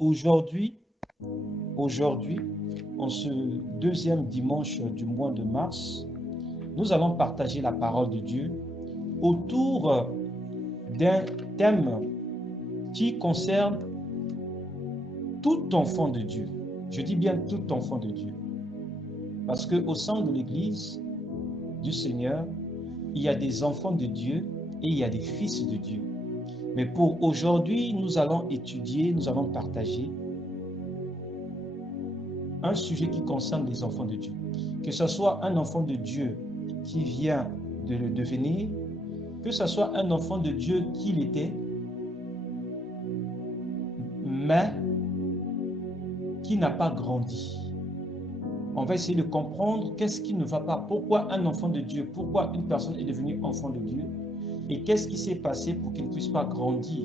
Aujourd'hui, en ce deuxième dimanche du mois de mars, nous allons partager la parole de Dieu autour d'un thème qui concerne tout enfant de Dieu. Je dis bien tout enfant de Dieu. Parce qu'au sein de l'Église du Seigneur, il y a des enfants de Dieu et il y a des fils de Dieu. Mais pour aujourd'hui, nous allons étudier, nous allons partager un sujet qui concerne les enfants de Dieu. Que ce soit un enfant de Dieu qui vient de le devenir, que ce soit un enfant de Dieu qu'il était, mais qui n'a pas grandi. On va essayer de comprendre qu'est-ce qui ne va pas, pourquoi un enfant de Dieu, pourquoi une personne est devenue enfant de Dieu, et qu'est-ce qui s'est passé pour qu'il ne puisse pas grandir.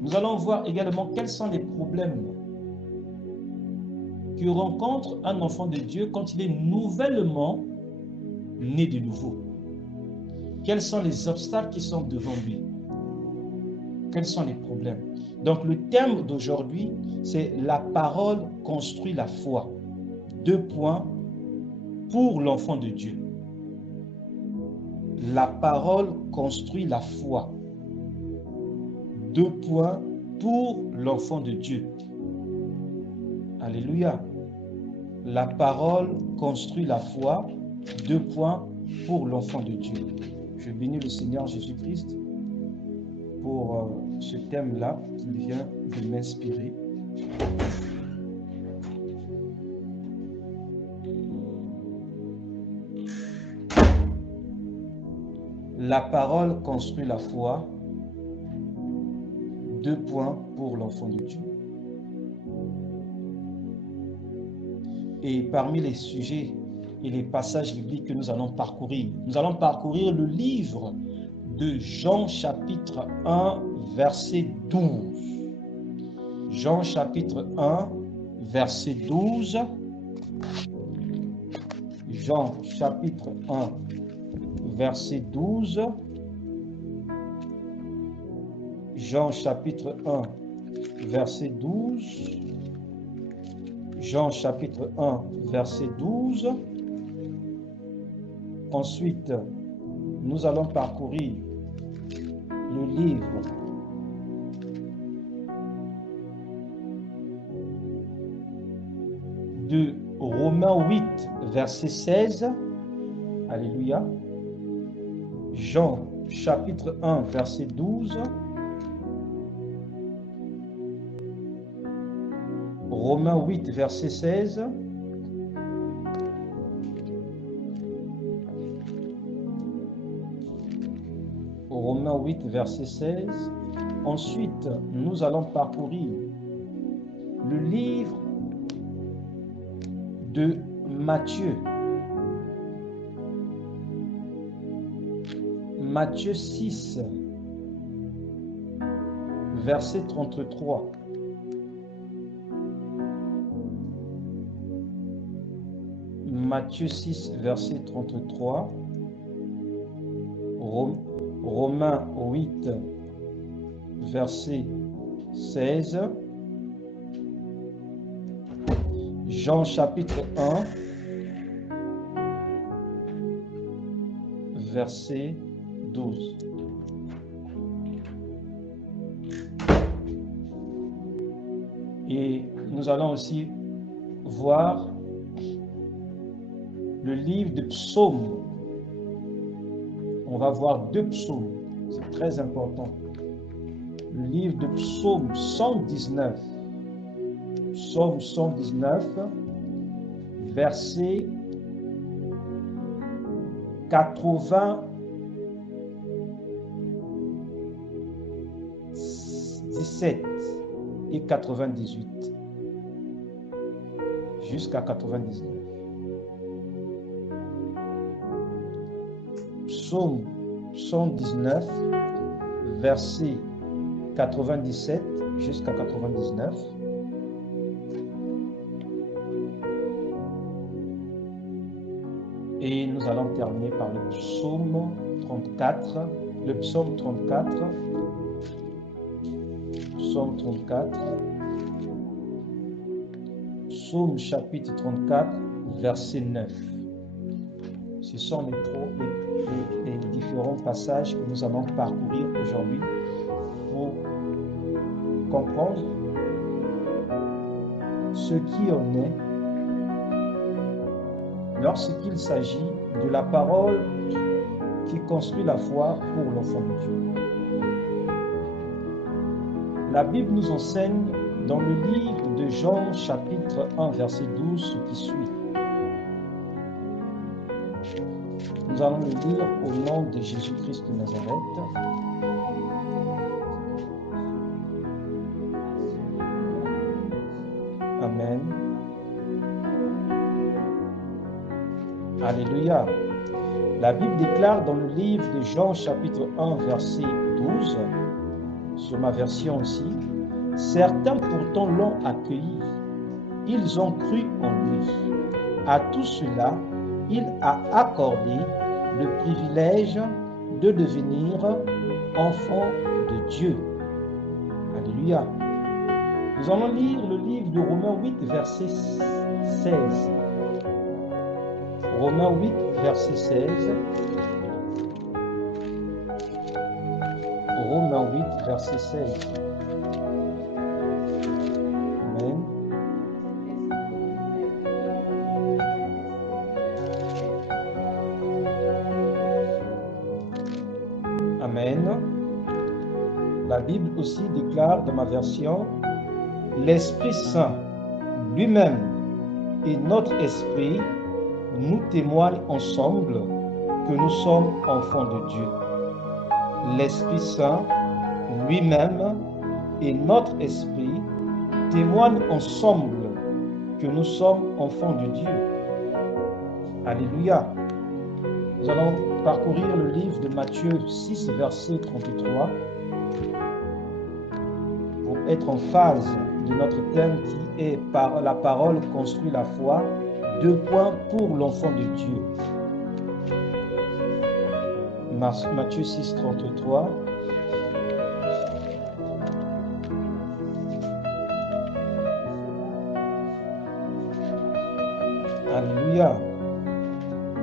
Nous allons voir également quels sont les problèmes que rencontre un enfant de Dieu quand il est nouvellement né de nouveau. Quels sont les obstacles qui sont devant lui? Quels sont les problèmes? Donc le thème d'aujourd'hui, c'est la parole construit la foi. 2 points pour l'enfant de Dieu. La parole construit la foi. 2 points pour l'enfant de Dieu. Alléluia. La parole construit la foi. 2 points pour l'enfant de Dieu. Je bénis le Seigneur Jésus-Christ pour ce thème-là qu'il vient de m'inspirer. La parole construit la foi. 2 points pour l'enfant de Dieu. Et parmi les sujets et les passages bibliques que nous allons parcourir le livre de Jean chapitre 1, verset 12. Jean chapitre 1, verset 12. Jean chapitre 1, verset 12. Jean chapitre 1, verset 12. Jean chapitre 1, verset 12. Ensuite, nous allons parcourir le livre de Romains 8, verset 16. Alléluia. Jean chapitre 1, verset 12. Romains 8, verset 16. Romains 8, verset 16. Ensuite, nous allons parcourir le livre de Matthieu. Matthieu 6, verset 33. Matthieu 6, verset 33. Romains 8, verset 16. Jean chapitre 1, verset 12. Et nous allons aussi voir le livre de Psaumes. On va voir 2 psaumes, c'est très important. Le livre de Psaume 119. Psaume 119, verset 97 et 98 jusqu'à 99. Psaume 119, verset 97 jusqu'à 99. Et nous allons terminer par le psaume 34. Le psaume 34. Psaume 34. Psaume chapitre 34, verset 9. Ce sont les différents passages que nous allons parcourir aujourd'hui pour comprendre ce qui en est lorsqu'il s'agit de la parole qui construit la foi pour l'enfant de Dieu. La Bible nous enseigne dans le livre de Jean chapitre 1 verset 12 ce qui suit. Nous allons le lire au nom de Jésus-Christ de Nazareth. Amen. Alléluia. La Bible déclare dans le livre de Jean chapitre 1 verset 12, sur ma version aussi, « Certains pourtant l'ont accueilli, ils ont cru en lui. À tout cela, il a accordé le privilège de devenir enfant de Dieu. » Alléluia. Nous allons lire le livre de Romains 8, verset 16. Romains 8, verset 16. Romains 8, verset 16. Amen. Amen. La Bible aussi déclare dans ma version, l'Esprit Saint lui-même et notre esprit nous témoignent ensemble que nous sommes enfants de Dieu. L'Esprit Saint lui-même et notre esprit témoignent ensemble que nous sommes enfants de Dieu. Alléluia. Nous allons parcourir le livre de Matthieu 6, verset 33 pour être en phase de notre thème qui est par la parole construit la foi. 2 points pour l'enfant de Dieu. Matthieu 6, 33. Alléluia.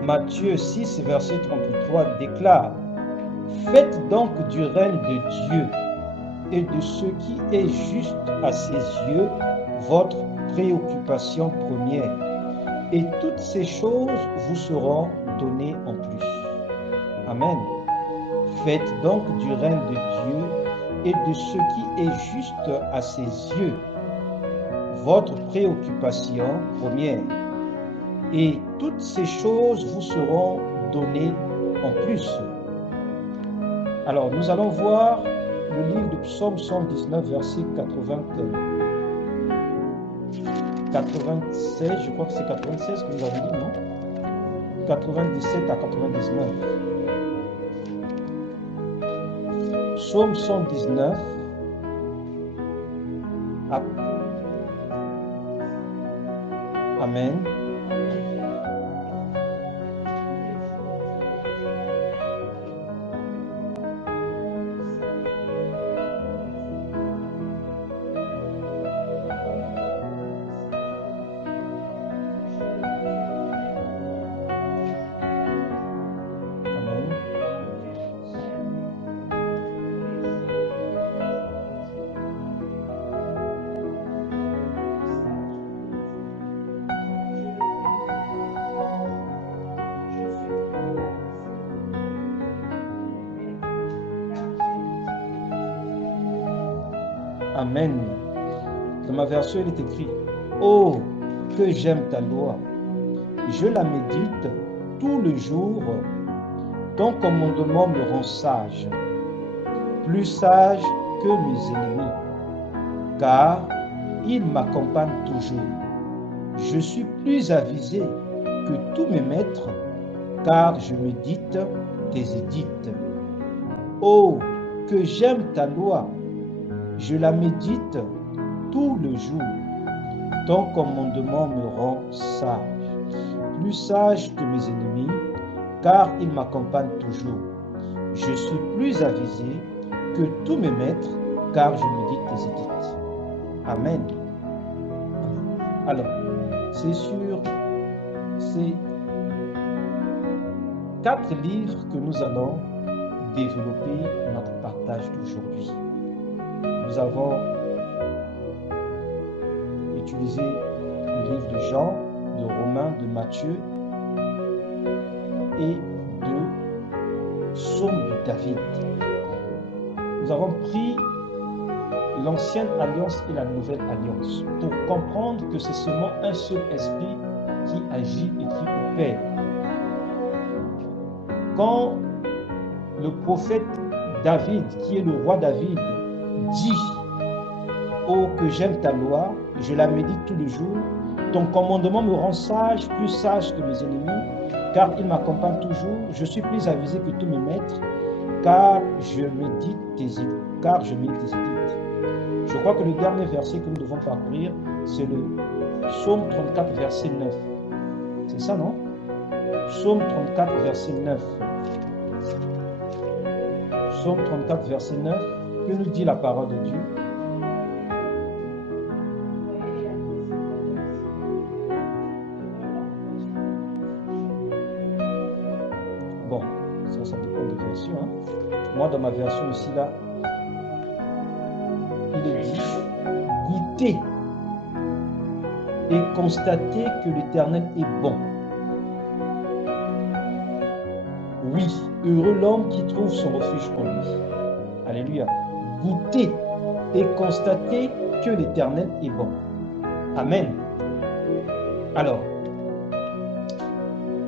Matthieu 6, verset 33 déclare, « Faites donc du règne de Dieu et de ce qui est juste à ses yeux votre préoccupation première. Et toutes ces choses vous seront données en plus. » Amen. Faites donc du règne de Dieu et de ce qui est juste à ses yeux votre préoccupation première. Et toutes ces choses vous seront données en plus. Alors, nous allons voir le livre de Psaume 119, verset 96, je crois que c'est 96 que vous avez dit, non? 97 à 99. Psaume 119. Amen. Amen. Dans ma version, il est écrit, « Oh, que j'aime ta loi! Je la médite tout le jour. Ton commandement me rend sage, plus sage que mes ennemis, car il m'accompagne toujours. Je suis plus avisé que tous mes maîtres, car je médite tes édicts. Oh, que j'aime ta loi! Je la médite tout le jour. Ton commandement me rend sage, plus sage que mes ennemis, car il m'accompagne toujours. Je suis plus avisé que tous mes maîtres, car je médite tes édicts. Amen. Alors, C'est sur ces 4 livres que nous allons développer notre partage d'aujourd'hui. Nous avons utilisé le livre de Jean, de Romains, de Matthieu et de Psaume de David. Nous avons pris l'ancienne alliance et la nouvelle alliance pour comprendre que c'est seulement un seul esprit qui agit et qui opère. Quand le prophète David, qui est le roi David, dit « Oh, que j'aime ta loi, je la médite tous les jours, ton commandement me rend sage, plus sage que mes ennemis, car il m'accompagne toujours, je suis plus avisé que tous mes maîtres, car je médite tes idées. » Je crois que le dernier verset que nous devons parcourir, c'est le Psaume 34, verset 9. C'est ça, non? Psaume 34, verset 9. Psaume 34, verset 9. Que nous dit la parole de Dieu? Bon, ça dépend des versions. Hein. Moi, dans ma version ici, là, il est dit « Goûtez et constatez que l'Éternel est bon. Oui, heureux l'homme qui trouve son refuge en lui. » Alléluia. Goûtez et constatez que l'Éternel est bon. Amen. Alors,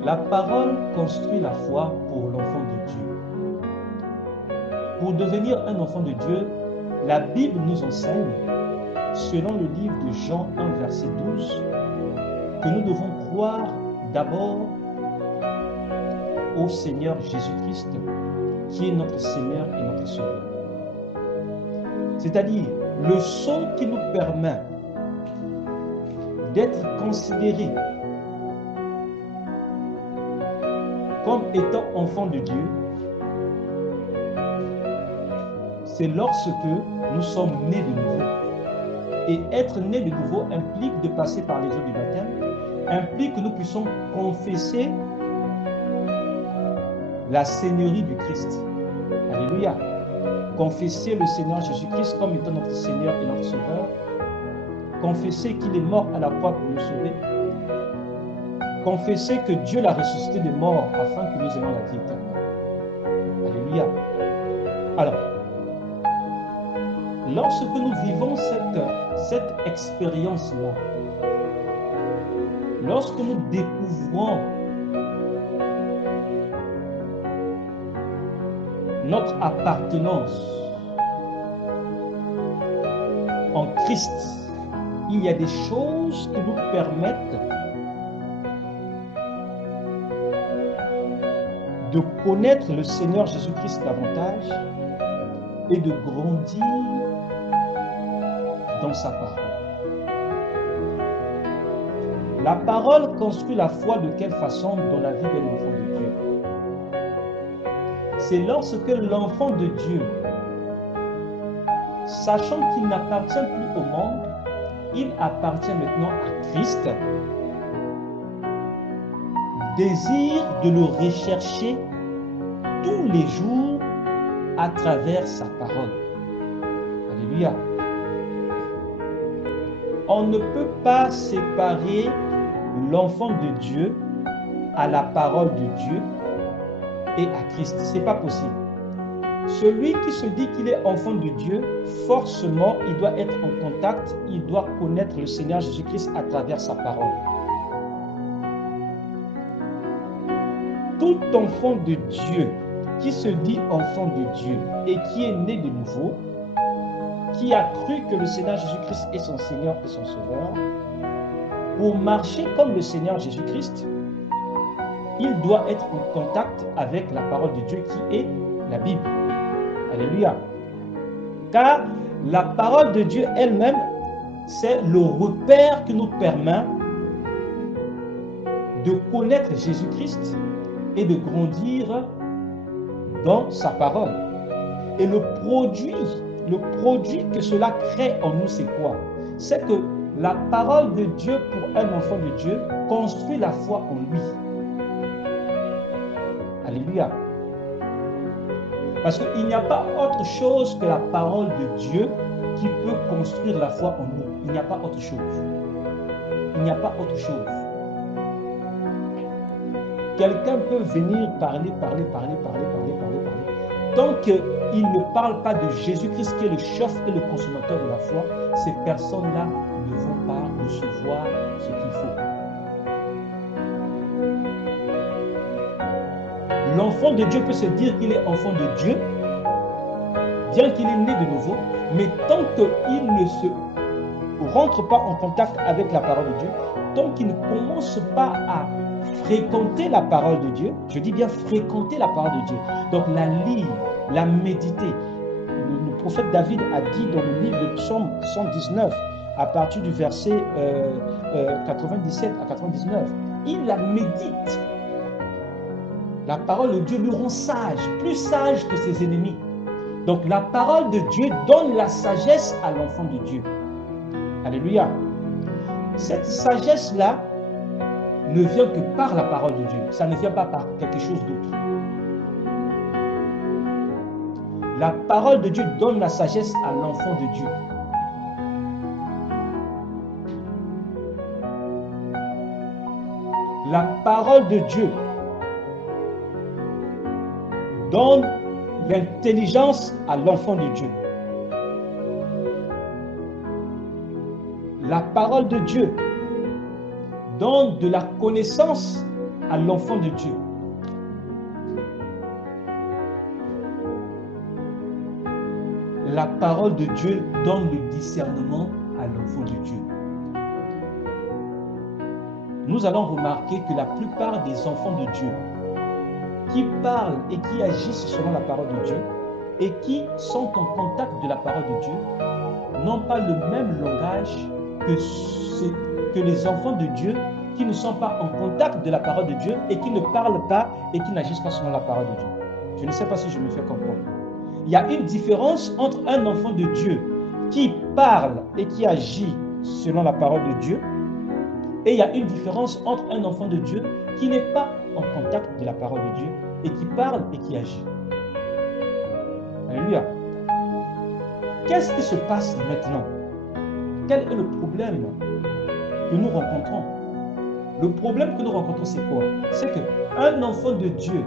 la parole construit la foi pour l'enfant de Dieu. Pour devenir un enfant de Dieu, la Bible nous enseigne, selon le livre de Jean 1, verset 12, que nous devons croire d'abord au Seigneur Jésus-Christ, qui est notre Seigneur et notre Sauveur. C'est-à-dire le sceau qui nous permet d'être considérés comme étant enfants de Dieu, c'est lorsque nous sommes nés de nouveau. Et être né de nouveau implique de passer par les eaux du baptême, implique que nous puissions confesser la Seigneurie du Christ. Alléluia. Confesser le Seigneur Jésus-Christ comme étant notre Seigneur et notre Sauveur. Confesser qu'il est mort à la croix pour nous sauver. Confesser que Dieu l'a ressuscité des morts afin que nous ayons la vie éternelle. Alléluia. Alors, lorsque nous vivons cette expérience-là, lorsque nous découvrons notre appartenance en Christ, il y a des choses qui nous permettent de connaître le Seigneur Jésus-Christ davantage et de grandir dans sa parole. La parole construit la foi de quelle façon dans la vie d'un enfant de Dieu? C'est lorsque l'enfant de Dieu, sachant qu'il n'appartient plus au monde, il appartient maintenant à Christ, désire de le rechercher tous les jours à travers sa parole. Alléluia. On ne peut pas séparer l'enfant de Dieu à la parole de Dieu et à Christ. Ce n'est pas possible. Celui qui se dit qu'il est enfant de Dieu, forcément, il doit être en contact, il doit connaître le Seigneur Jésus-Christ à travers sa parole. Tout enfant de Dieu qui se dit enfant de Dieu et qui est né de nouveau, qui a cru que le Seigneur Jésus-Christ est son Seigneur et son Sauveur, pour marcher comme le Seigneur Jésus-Christ, il doit être en contact avec la parole de Dieu qui est la Bible. Alléluia. Car la parole de Dieu elle-même, c'est le repère qui nous permet de connaître Jésus-Christ et de grandir dans sa parole. Et le produit que cela crée en nous, c'est quoi? C'est que La parole de Dieu pour un enfant de Dieu construit la foi en lui. Alléluia. Parce qu'il n'y a pas autre chose que la parole de Dieu qui peut construire la foi en nous. Il n'y a pas autre chose. Il n'y a pas autre chose. Quelqu'un peut venir parler. Tant qu'il ne parle pas de Jésus-Christ qui est le chef et le consommateur de la foi, ces personnes-là ne vont pas recevoir ce qu'il faut. L'enfant de Dieu peut se dire qu'il est enfant de Dieu, bien qu'il est né de nouveau, mais tant qu'il ne se rentre pas en contact avec la parole de Dieu, tant qu'il ne commence pas à fréquenter la parole de Dieu, je dis bien fréquenter la parole de Dieu, donc la lire, la méditer. Le prophète David a dit dans le livre de Psaume 119, à partir du verset 97 à 99, il la médite. La parole de Dieu lui rend sage, plus sage que ses ennemis. Donc la parole de Dieu donne la sagesse à l'enfant de Dieu. Alléluia. Cette sagesse-là ne vient que par la parole de Dieu. Ça ne vient pas par quelque chose d'autre. La parole de Dieu donne la sagesse à l'enfant de Dieu. La parole de Dieu donne l'intelligence à l'enfant de Dieu. La parole de Dieu donne de la connaissance à l'enfant de Dieu. La parole de Dieu donne le discernement à l'enfant de Dieu. Nous allons remarquer que la plupart des enfants de Dieu qui parlent et qui agissent selon la parole de Dieu et qui sont en contact de la parole de Dieu n'ont pas le même langage que les enfants de Dieu qui ne sont pas en contact de la parole de Dieu et qui ne parlent pas et qui n'agissent pas selon la parole de Dieu. Je ne sais pas si je me fais comprendre. Il y a une différence entre un enfant de Dieu qui parle et qui agit selon la parole de Dieu, et il y a une différence entre un enfant de Dieu qui n'est pas en contact de la parole de Dieu et qui parle et qui agit. Alléluia. Qu'est-ce qui se passe maintenant? Quel est le problème que nous rencontrons? Le problème que nous rencontrons, c'est quoi? C'est qu'un enfant de Dieu,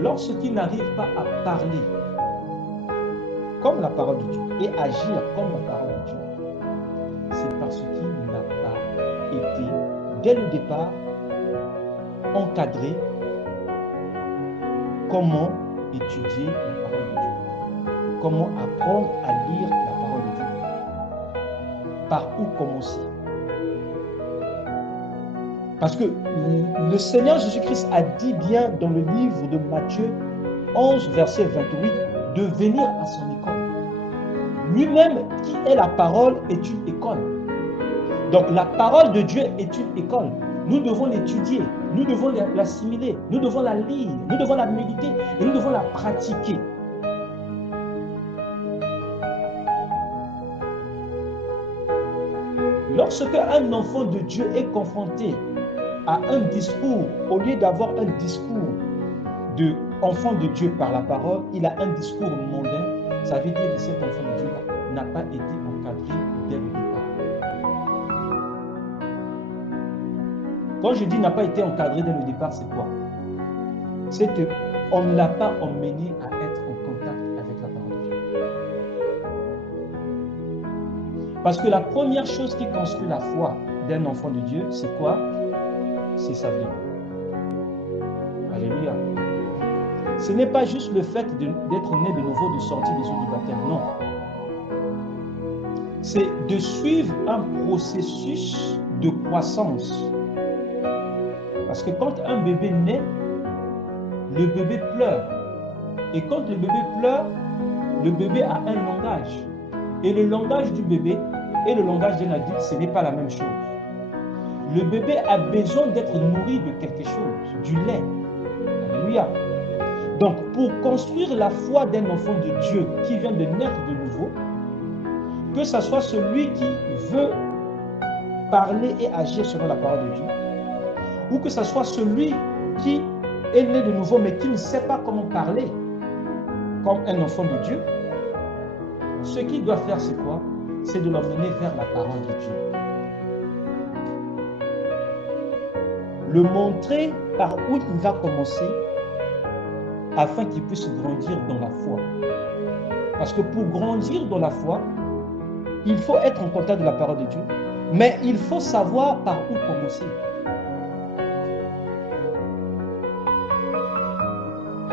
lorsqu'il n'arrive pas à parler comme la parole de Dieu et agir comme la parole de Dieu, c'est parce qu'il n'a pas été, dès le départ, encadré comment étudier la parole de Dieu, comment apprendre à lire la parole de Dieu, par où commencer. Parce que le Seigneur Jésus-Christ a dit bien dans le livre de Matthieu 11, verset 28, de venir à son école. Lui-même, qui est la parole, est une école. Donc la parole de Dieu est une école. Nous devons l'étudier, nous devons l'assimiler, nous devons la lire, nous devons la méditer et nous devons la pratiquer. Lorsque un enfant de Dieu est confronté à un discours, au lieu d'avoir un discours d'enfant de Dieu par la parole, il a un discours mondain, ça veut dire que cet enfant de Dieu n'a pas été encadré dès le départ. Quand je dis n'a pas été encadré dès le départ, c'est quoi? C'est qu'on ne l'a pas emmené à être en contact avec la parole de Dieu. Parce que la première chose qui construit la foi d'un enfant de Dieu, c'est quoi? C'est sa vie. Alléluia. Ce n'est pas juste le fait d'être né de nouveau, de sortir des eaux du baptême, non. C'est de suivre un processus de croissance. Parce que quand un bébé naît, le bébé pleure. Et quand le bébé pleure, le bébé a un langage. Et le langage du bébé et le langage d'un adulte, ce n'est pas la même chose. Le bébé a besoin d'être nourri de quelque chose, du lait. Alléluia. Donc, pour construire la foi d'un enfant de Dieu qui vient de naître de nouveau, que ce soit celui qui veut parler et agir selon la parole de Dieu, ou que ce soit celui qui est né de nouveau mais qui ne sait pas comment parler comme un enfant de Dieu, ce qu'il doit faire, c'est quoi? C'est de l'emmener vers la parole de Dieu. Le montrer par où il va commencer afin qu'il puisse grandir dans la foi. Parce que pour grandir dans la foi, il faut être en contact de la parole de Dieu, mais il faut savoir par où commencer.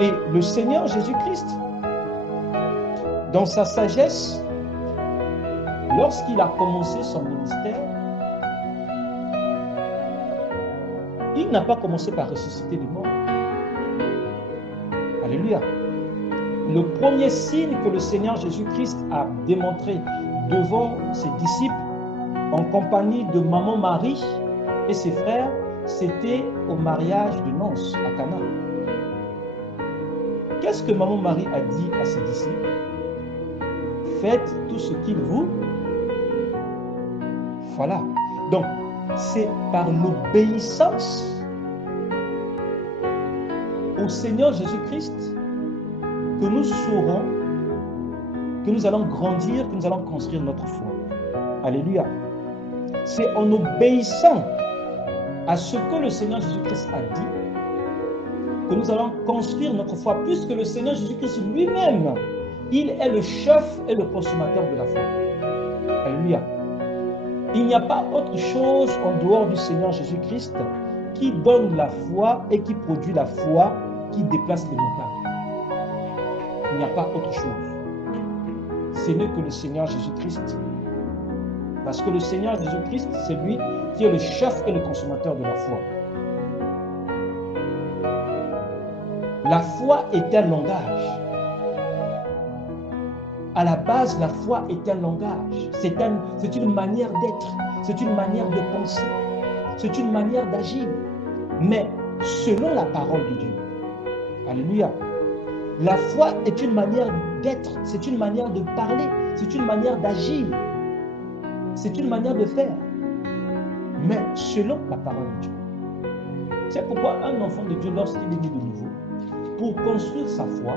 Et le Seigneur Jésus-Christ, dans sa sagesse, lorsqu'il a commencé son ministère, il n'a pas commencé par ressusciter les morts. Alléluia. Le premier signe que le Seigneur Jésus-Christ a démontré devant ses disciples, en compagnie de maman Marie et ses frères, c'était au mariage de noces à Cana. Qu'est-ce que maman Marie a dit à ses disciples? Faites tout ce qu'il vous... Voilà. Donc, c'est par l'obéissance au Seigneur Jésus-Christ que nous saurons, que nous allons grandir, que nous allons construire notre foi. Alléluia. C'est en obéissant à ce que le Seigneur Jésus-Christ a dit que nous allons construire notre foi, puisque le Seigneur Jésus-Christ lui-même, il est le chef et le consommateur de la foi. Alléluia. Il n'y a pas autre chose en dehors du Seigneur Jésus-Christ qui donne la foi et qui produit la foi, qui déplace les montagnes. Il n'y a pas autre chose. Ce n'est que le Seigneur Jésus-Christ. Parce que le Seigneur Jésus-Christ, c'est lui qui est le chef et le consommateur de la foi. La foi est un langage. À la base, la foi est un langage. C'est une manière d'être. C'est une manière de penser. C'est une manière d'agir. Mais selon la parole de Dieu. Alléluia. La foi est une manière d'être. C'est une manière de parler. C'est une manière d'agir. C'est une manière de faire. Mais selon la parole de Dieu. C'est pourquoi un enfant de Dieu, lorsqu'il est né de nouveau, pour construire sa foi,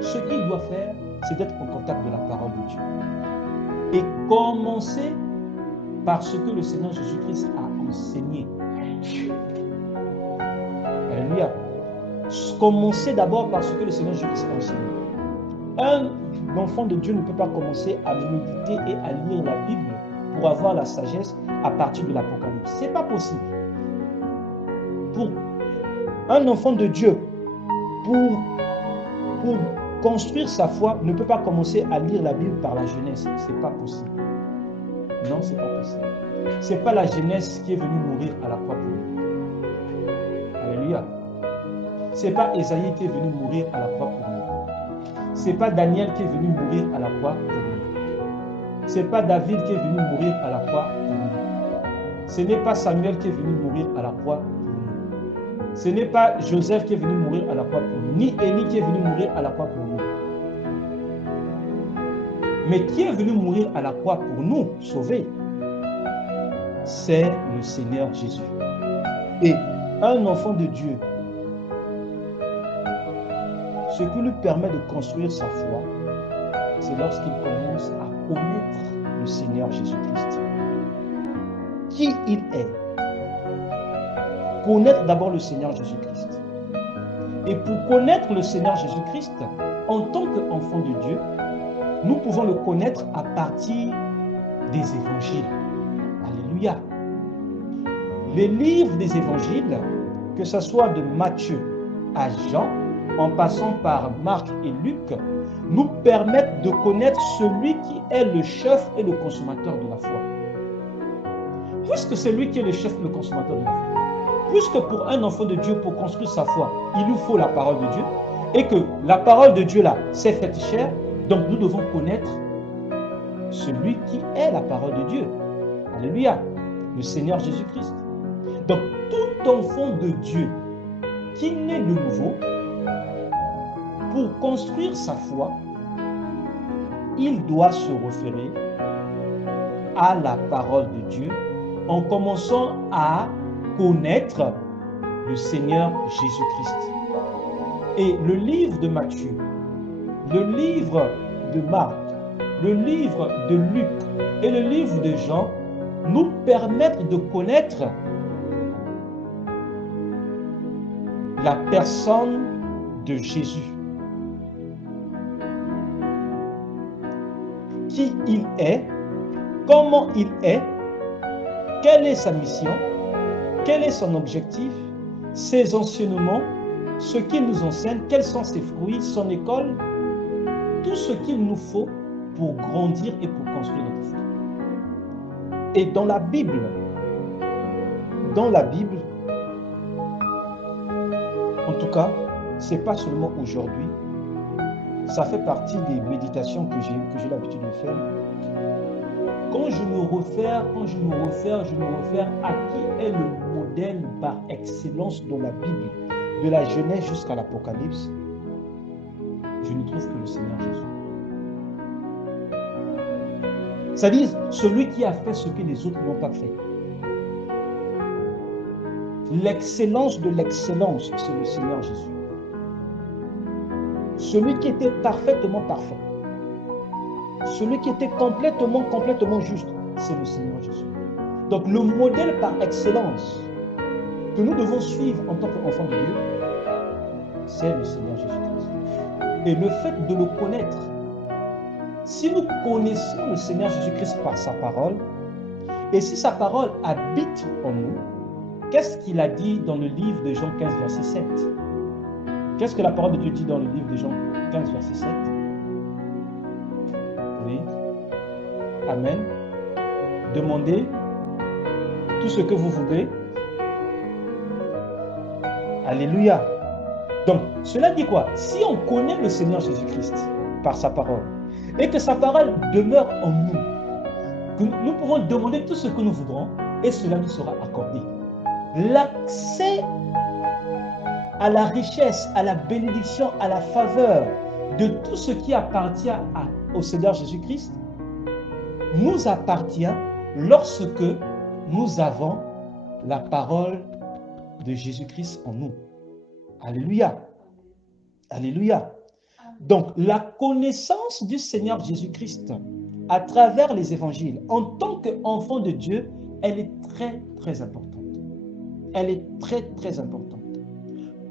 ce qu'il doit faire, c'est d'être en contact de la parole de Dieu. Et commencer par ce que le Seigneur Jésus-Christ a enseigné. Alléluia. Commencer d'abord par ce que le Seigneur Jésus-Christ a enseigné. Un enfant de Dieu ne peut pas commencer à méditer et à lire la Bible pour avoir la sagesse à partir de l'Apocalypse. Ce n'est pas possible. Pour un enfant de Dieu, pour construire sa foi, ne peut pas commencer à lire la Bible par la jeunesse. Ce n'est pas possible. Non, ce n'est pas possible. Ce n'est pas la jeunesse qui est venue mourir à la croix pour nous. Alléluia. Ce n'est pas Ésaïe qui est venu mourir à la croix pour nous. Ce n'est pas Daniel qui est venu mourir à la croix pour nous. Ce n'est pas David qui est venu mourir à la croix pour nous. Ce n'est pas Samuel qui est venu mourir à la croix pour nous. Ce n'est pas Joseph qui est venu mourir à la croix pour nous, ni Élie qui est venu mourir à la croix pour nous. Mais qui est venu mourir à la croix pour nous sauver? C'est le Seigneur Jésus. Et un enfant de Dieu, ce qui lui permet de construire sa foi, c'est lorsqu'il commence à connaître le Seigneur Jésus-Christ. Qui il est? Connaître d'abord le Seigneur Jésus-Christ. Et pour connaître le Seigneur Jésus-Christ, en tant qu'enfant de Dieu, nous pouvons le connaître à partir des évangiles. Alléluia. Les livres des évangiles, que ce soit de Matthieu à Jean, en passant par Marc et Luc, nous permettent de connaître celui qui est le chef et le consommateur de la foi. Puisque c'est lui qui est le chef et le consommateur de la foi, puisque pour un enfant de Dieu, pour construire sa foi, il nous faut la parole de Dieu, et que la parole de Dieu là, s'est faite chair, donc nous devons connaître celui qui est la parole de Dieu. Alléluia, le Seigneur Jésus-Christ. Donc tout enfant de Dieu qui naît de nouveau, pour construire sa foi, il doit se référer à la parole de Dieu en commençant à connaître le Seigneur Jésus-Christ. Et le livre de Matthieu, le livre de Marc, le livre de Luc et le livre de Jean nous permettent de connaître la personne de Jésus. Qui il est, comment il est, quelle est sa mission, quel est son objectif, ses enseignements, ce qu'il nous enseigne, quels sont ses fruits, son école, tout ce qu'il nous faut pour grandir et pour construire notre foi. Et dans la Bible, en tout cas, c'est pas seulement aujourd'hui, ça fait partie des méditations que j'ai l'habitude de faire. Quand je me réfère à qui est le modèle par excellence dans la Bible, de la Genèse jusqu'à l'Apocalypse, je ne trouve que le Seigneur Jésus. C'est-à-dire celui qui a fait ce que les autres n'ont pas fait. L'excellence de l'excellence, c'est le Seigneur Jésus. Celui qui était parfaitement parfait. Celui qui était complètement juste, c'est le Seigneur Jésus. Donc le modèle par excellence que nous devons suivre en tant qu'enfants de Dieu, c'est le Seigneur Jésus-Christ. Et le fait de le connaître, si nous connaissons le Seigneur Jésus-Christ par sa parole, et si sa parole habite en nous, qu'est-ce qu'il a dit dans le livre de Jean 15, verset 7? Qu'est-ce que la parole de Dieu dit dans le livre de Jean 15, verset 7? Oui. Amen. Demandez tout ce que vous voulez. Alléluia. Donc, cela dit quoi? Si on connaît le Seigneur Jésus-Christ par sa parole, et que sa parole demeure en nous, que nous pouvons demander tout ce que nous voudrons, et cela nous sera accordé. L'accès à la richesse, à la bénédiction, à la faveur de tout ce qui appartient au Seigneur Jésus-Christ nous appartient lorsque nous avons la parole de Jésus-Christ en nous. Alléluia. Alléluia. Donc, la connaissance du Seigneur Jésus-Christ à travers les évangiles, en tant qu'enfant de Dieu, elle est très, très importante. Elle est très, très importante.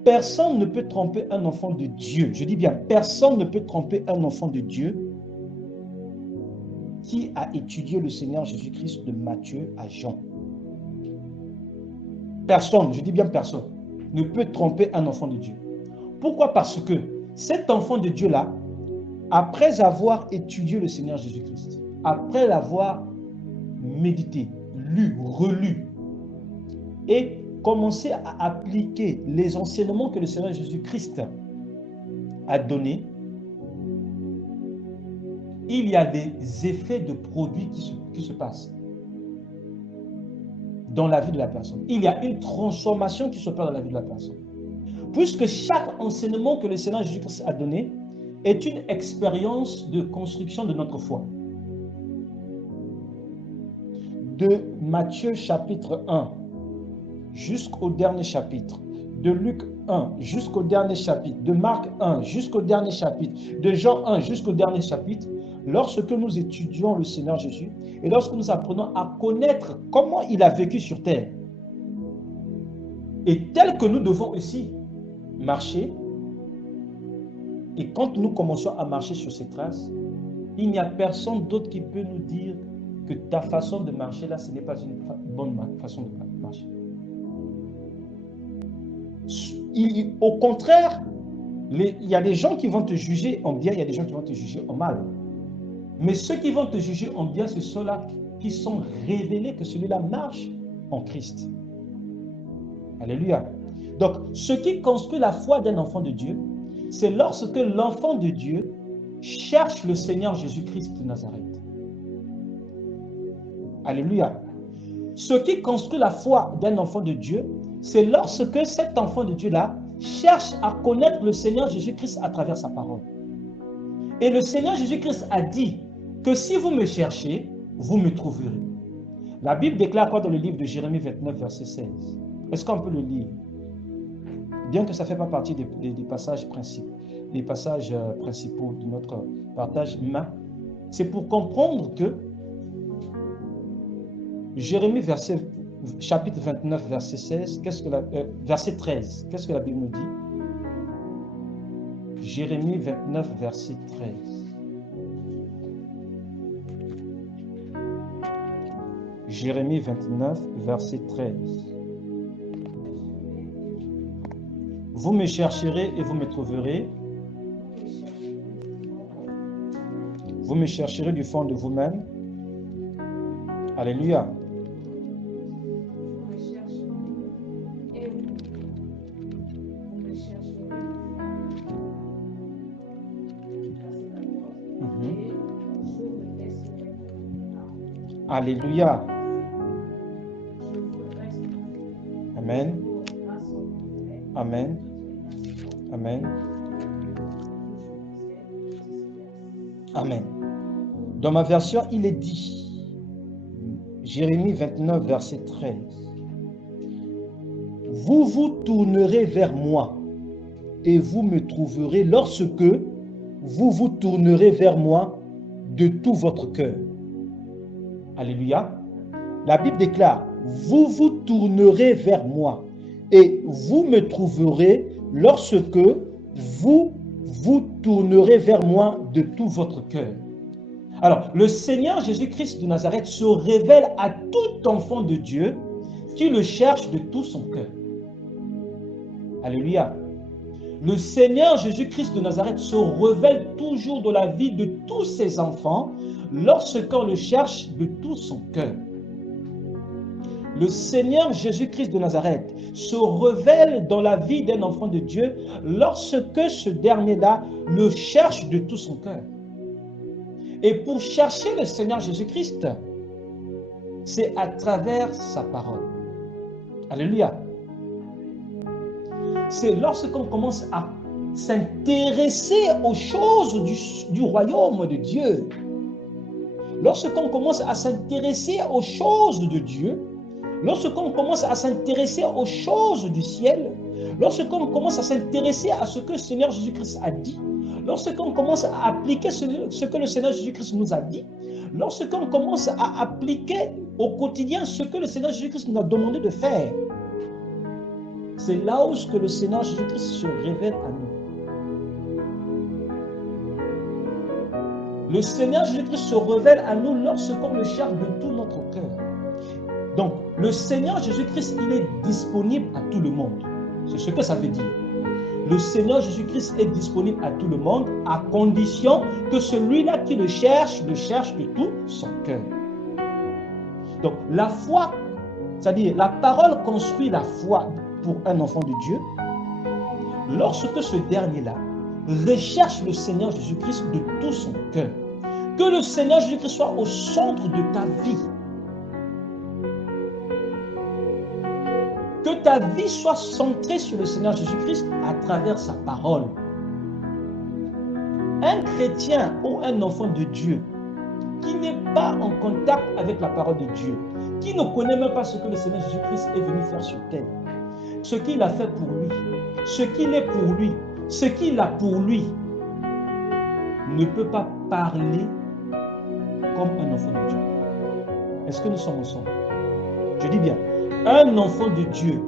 Personne ne peut tromper un enfant de Dieu. Je dis bien, personne ne peut tromper un enfant de Dieu qui a étudié le Seigneur Jésus-Christ de Matthieu à Jean. Personne, je dis bien personne, ne peut tromper un enfant de Dieu. Pourquoi? Parce que cet enfant de Dieu-là, après avoir étudié le Seigneur Jésus-Christ, après l'avoir médité, lu, relu, et commencé à appliquer les enseignements que le Seigneur Jésus-Christ a donnés, il y a des effets de produits qui se passent dans la vie de la personne. Il y a une transformation qui se passe dans la vie de la personne. Puisque chaque enseignement que le Seigneur Jésus-Christ a donné est une expérience de construction de notre foi. De Matthieu chapitre 1 jusqu'au dernier chapitre, de Luc 1 jusqu'au dernier chapitre, de Marc 1 jusqu'au dernier chapitre, de Jean 1 jusqu'au dernier chapitre, lorsque nous étudions le Seigneur Jésus et lorsque nous apprenons à connaître comment il a vécu sur terre et tel que nous devons aussi marcher, et quand nous commençons à marcher sur ces traces, il n'y a personne d'autre qui peut nous dire que ta façon de marcher là, ce n'est pas une bonne façon de marcher. Au contraire, il y a des gens qui vont te juger en bien, il y a des gens qui vont te juger en mal. Mais ceux qui vont te juger en bien, c'est ceux-là qui sont révélés que celui-là marche en Christ. Alléluia. Donc, ce qui construit la foi d'un enfant de Dieu, c'est lorsque l'enfant de Dieu cherche le Seigneur Jésus-Christ de Nazareth. Alléluia. Ce qui construit la foi d'un enfant de Dieu, c'est lorsque cet enfant de Dieu-là cherche à connaître le Seigneur Jésus-Christ à travers sa parole. Et le Seigneur Jésus-Christ a dit que si vous me cherchez, vous me trouverez. La Bible déclare quoi dans le livre de Jérémie 29, verset 16? Est-ce qu'on peut le lire? Bien que ça ne fait pas partie des passages principaux, de notre partage, mais c'est pour comprendre que Jérémie chapitre 29, verset 16, verset 13, qu'est-ce que la Bible nous dit? Jérémie 29, verset 13. Jérémie 29, verset 13. Vous me chercherez et vous me trouverez. Vous me chercherez du fond de vous-même. Alléluia. Alléluia. Amen. Amen. Amen. Amen. Dans ma version, il est dit, Jérémie 29, verset 13, vous vous tournerez vers moi et vous me trouverez lorsque vous vous tournerez vers moi de tout votre cœur. Alléluia. La Bible déclare, vous vous tournerez vers moi et vous me trouverez lorsque vous vous tournerez vers moi de tout votre cœur. Alors, le Seigneur Jésus-Christ de Nazareth se révèle à tout enfant de Dieu qui le cherche de tout son cœur. Alléluia. Le Seigneur Jésus-Christ de Nazareth se révèle toujours dans la vie de tous ses enfants lorsqu'on le cherche de tout son cœur. Le Seigneur Jésus-Christ de Nazareth se révèle dans la vie d'un enfant de Dieu lorsque ce dernier-là le cherche de tout son cœur. Et pour chercher le Seigneur Jésus-Christ, c'est à travers sa parole. Alléluia. C'est lorsqu'on commence à s'intéresser aux choses du royaume de Dieu. Lorsqu'on commence à s'intéresser aux choses de Dieu, lorsqu'on commence à s'intéresser aux choses du ciel, lorsqu'on commence à s'intéresser à ce que le Seigneur Jésus-Christ a dit, lorsqu'on commence à appliquer ce que le Seigneur Jésus-Christ nous a dit, lorsqu'on commence à appliquer au quotidien ce que le Seigneur Jésus-Christ nous a demandé de faire, c'est là où le Seigneur Jésus-Christ se révèle à nous. Le Seigneur Jésus-Christ se révèle à nous lorsqu'on le cherche de tout notre cœur. Donc, le Seigneur Jésus-Christ, il est disponible à tout le monde. C'est ce que ça veut dire. Le Seigneur Jésus-Christ est disponible à tout le monde à condition que celui-là qui le cherche de tout son cœur. Donc, la foi, c'est-à-dire la parole construit la foi pour un enfant de Dieu lorsque ce dernier-là recherche le Seigneur Jésus-Christ de tout son cœur. Que le Seigneur Jésus-Christ soit au centre de ta vie. Que ta vie soit centrée sur le Seigneur Jésus-Christ à travers sa parole. Un chrétien ou un enfant de Dieu qui n'est pas en contact avec la parole de Dieu, qui ne connaît même pas ce que le Seigneur Jésus-Christ est venu faire sur terre, ce qu'il a fait pour lui, ce qu'il est pour lui, ce qu'il a pour lui, ne peut pas parler comme un enfant de Dieu. Est-ce que nous sommes ensemble? Je dis bien, un enfant de Dieu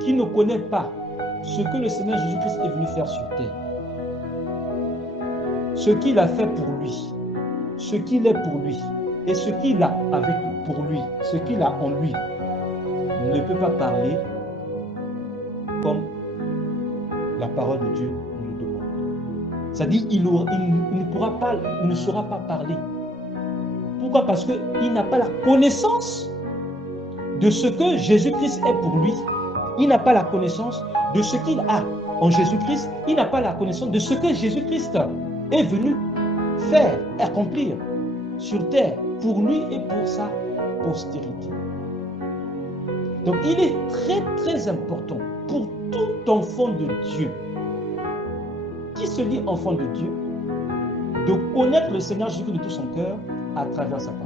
qui ne connaît pas ce que le Seigneur Jésus-Christ est venu faire sur terre, ce qu'il a fait pour lui, ce qu'il est pour lui et ce qu'il a pour lui, ce qu'il a en lui, ne peut pas parler comme la parole de Dieu nous le demande. C'est-à-dire il ne saura pas parler. Pourquoi? Parce qu'il n'a pas la connaissance de ce que Jésus-Christ est pour lui. Il n'a pas la connaissance de ce qu'il a en Jésus-Christ. Il n'a pas la connaissance de ce que Jésus-Christ est venu faire, accomplir sur terre pour lui et pour sa postérité. Donc il est très très important pour tout enfant de Dieu qui se dit enfant de Dieu de connaître le Seigneur Jésus de tout son cœur à travers sa parole.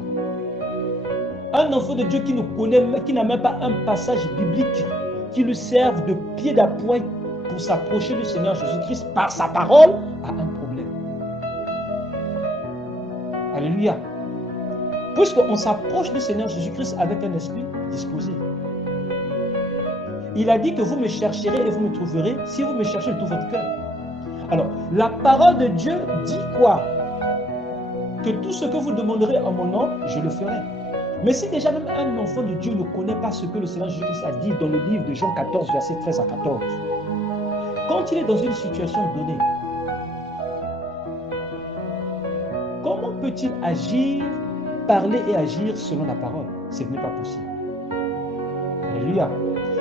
Un enfant de Dieu qui ne connaît, qui n'a même pas un passage biblique qui lui serve de pied d'appoint pour s'approcher du Seigneur Jésus-Christ par sa parole, a un problème. Alléluia. Puisqu'on s'approche du Seigneur Jésus-Christ avec un esprit disposé. Il a dit que vous me chercherez et vous me trouverez si vous me cherchez de tout votre cœur. Alors, la parole de Dieu dit quoi? Que tout ce que vous demanderez en mon nom, je le ferai. Mais si déjà même un enfant de Dieu ne connaît pas ce que le Seigneur Jésus-Christ a dit dans le livre de Jean 14, verset 13 à 14, quand il est dans une situation donnée, comment peut-il agir, parler et agir selon la parole? Ce n'est pas possible. Alléluia.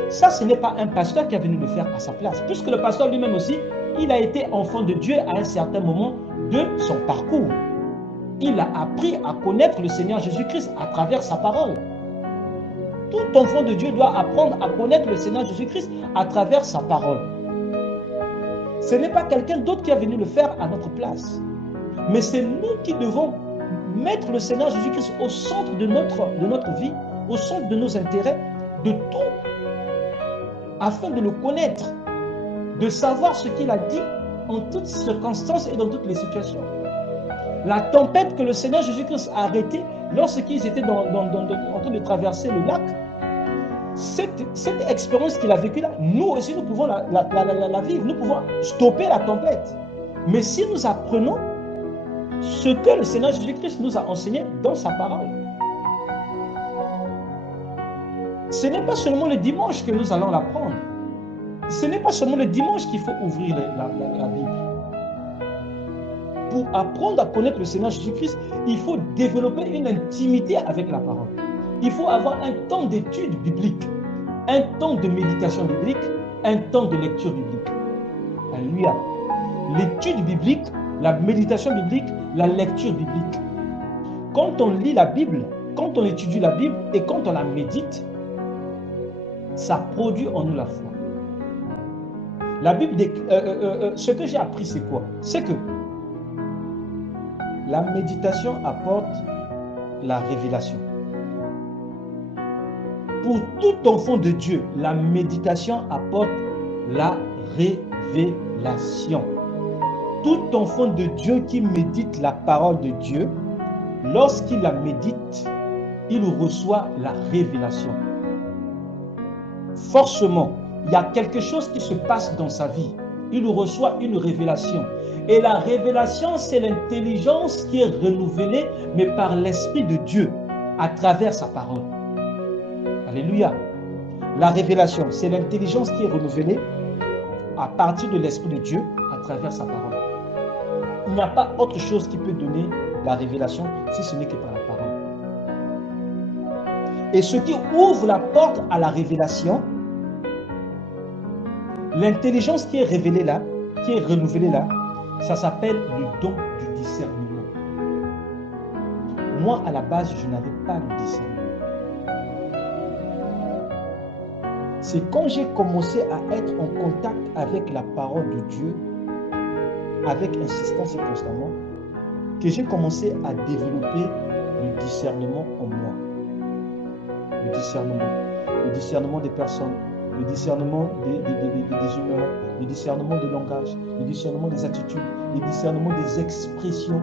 Ça, ce n'est pas un pasteur qui est venu le faire à sa place, puisque le pasteur lui-même aussi, il a été enfant de Dieu à un certain moment de son parcours. Il a appris à connaître le Seigneur Jésus-Christ à travers sa parole. Tout enfant de Dieu doit apprendre à connaître le Seigneur Jésus-Christ à travers sa parole. Ce n'est pas quelqu'un d'autre qui est venu le faire à notre place. Mais c'est nous qui devons mettre le Seigneur Jésus-Christ au centre de notre vie, au centre de nos intérêts, de tout, afin de le connaître, de savoir ce qu'il a dit en toutes circonstances et dans toutes les situations. La tempête que le Seigneur Jésus-Christ a arrêtée lorsqu'ils étaient en train de traverser le lac, cette expérience qu'il a vécue là, nous aussi nous pouvons la vivre, nous pouvons stopper la tempête. Mais si nous apprenons ce que le Seigneur Jésus-Christ nous a enseigné dans sa parole, ce n'est pas seulement le dimanche que nous allons l'apprendre. Ce n'est pas seulement le dimanche qu'il faut ouvrir la Bible. Pour apprendre à connaître le Seigneur Jésus-Christ, il faut développer une intimité avec la parole. Il faut avoir un temps d'étude biblique, un temps de méditation biblique, un temps de lecture biblique. Alléluia. L'étude biblique, la méditation biblique, la lecture biblique. Quand on lit la Bible, quand on étudie la Bible et quand on la médite, ça produit en nous la foi. La Bible, ce que j'ai appris, c'est quoi? C'est que la méditation apporte la révélation. Pour tout enfant de Dieu, la méditation apporte la révélation. Tout enfant de Dieu qui médite la parole de Dieu, lorsqu'il la médite, il reçoit la révélation. Forcément, il y a quelque chose qui se passe dans sa vie. Il reçoit une révélation. Et la révélation, c'est l'intelligence qui est renouvelée, mais par l'Esprit de Dieu, à travers sa parole. Alléluia. La révélation, c'est l'intelligence qui est renouvelée à partir de l'Esprit de Dieu, à travers sa parole. Il n'y a pas autre chose qui peut donner la révélation, si ce n'est que par la parole. Et ce qui ouvre la porte à la révélation, l'intelligence qui est révélée là, qui est renouvelée là, ça s'appelle le don du discernement. Moi, à la base, je n'avais pas le discernement. C'est quand j'ai commencé à être en contact avec la parole de Dieu, avec insistance et constamment, que j'ai commencé à développer le discernement en moi. Le discernement des personnes, le discernement des humeurs, le discernement des langages, le discernement des attitudes, le discernement des expressions.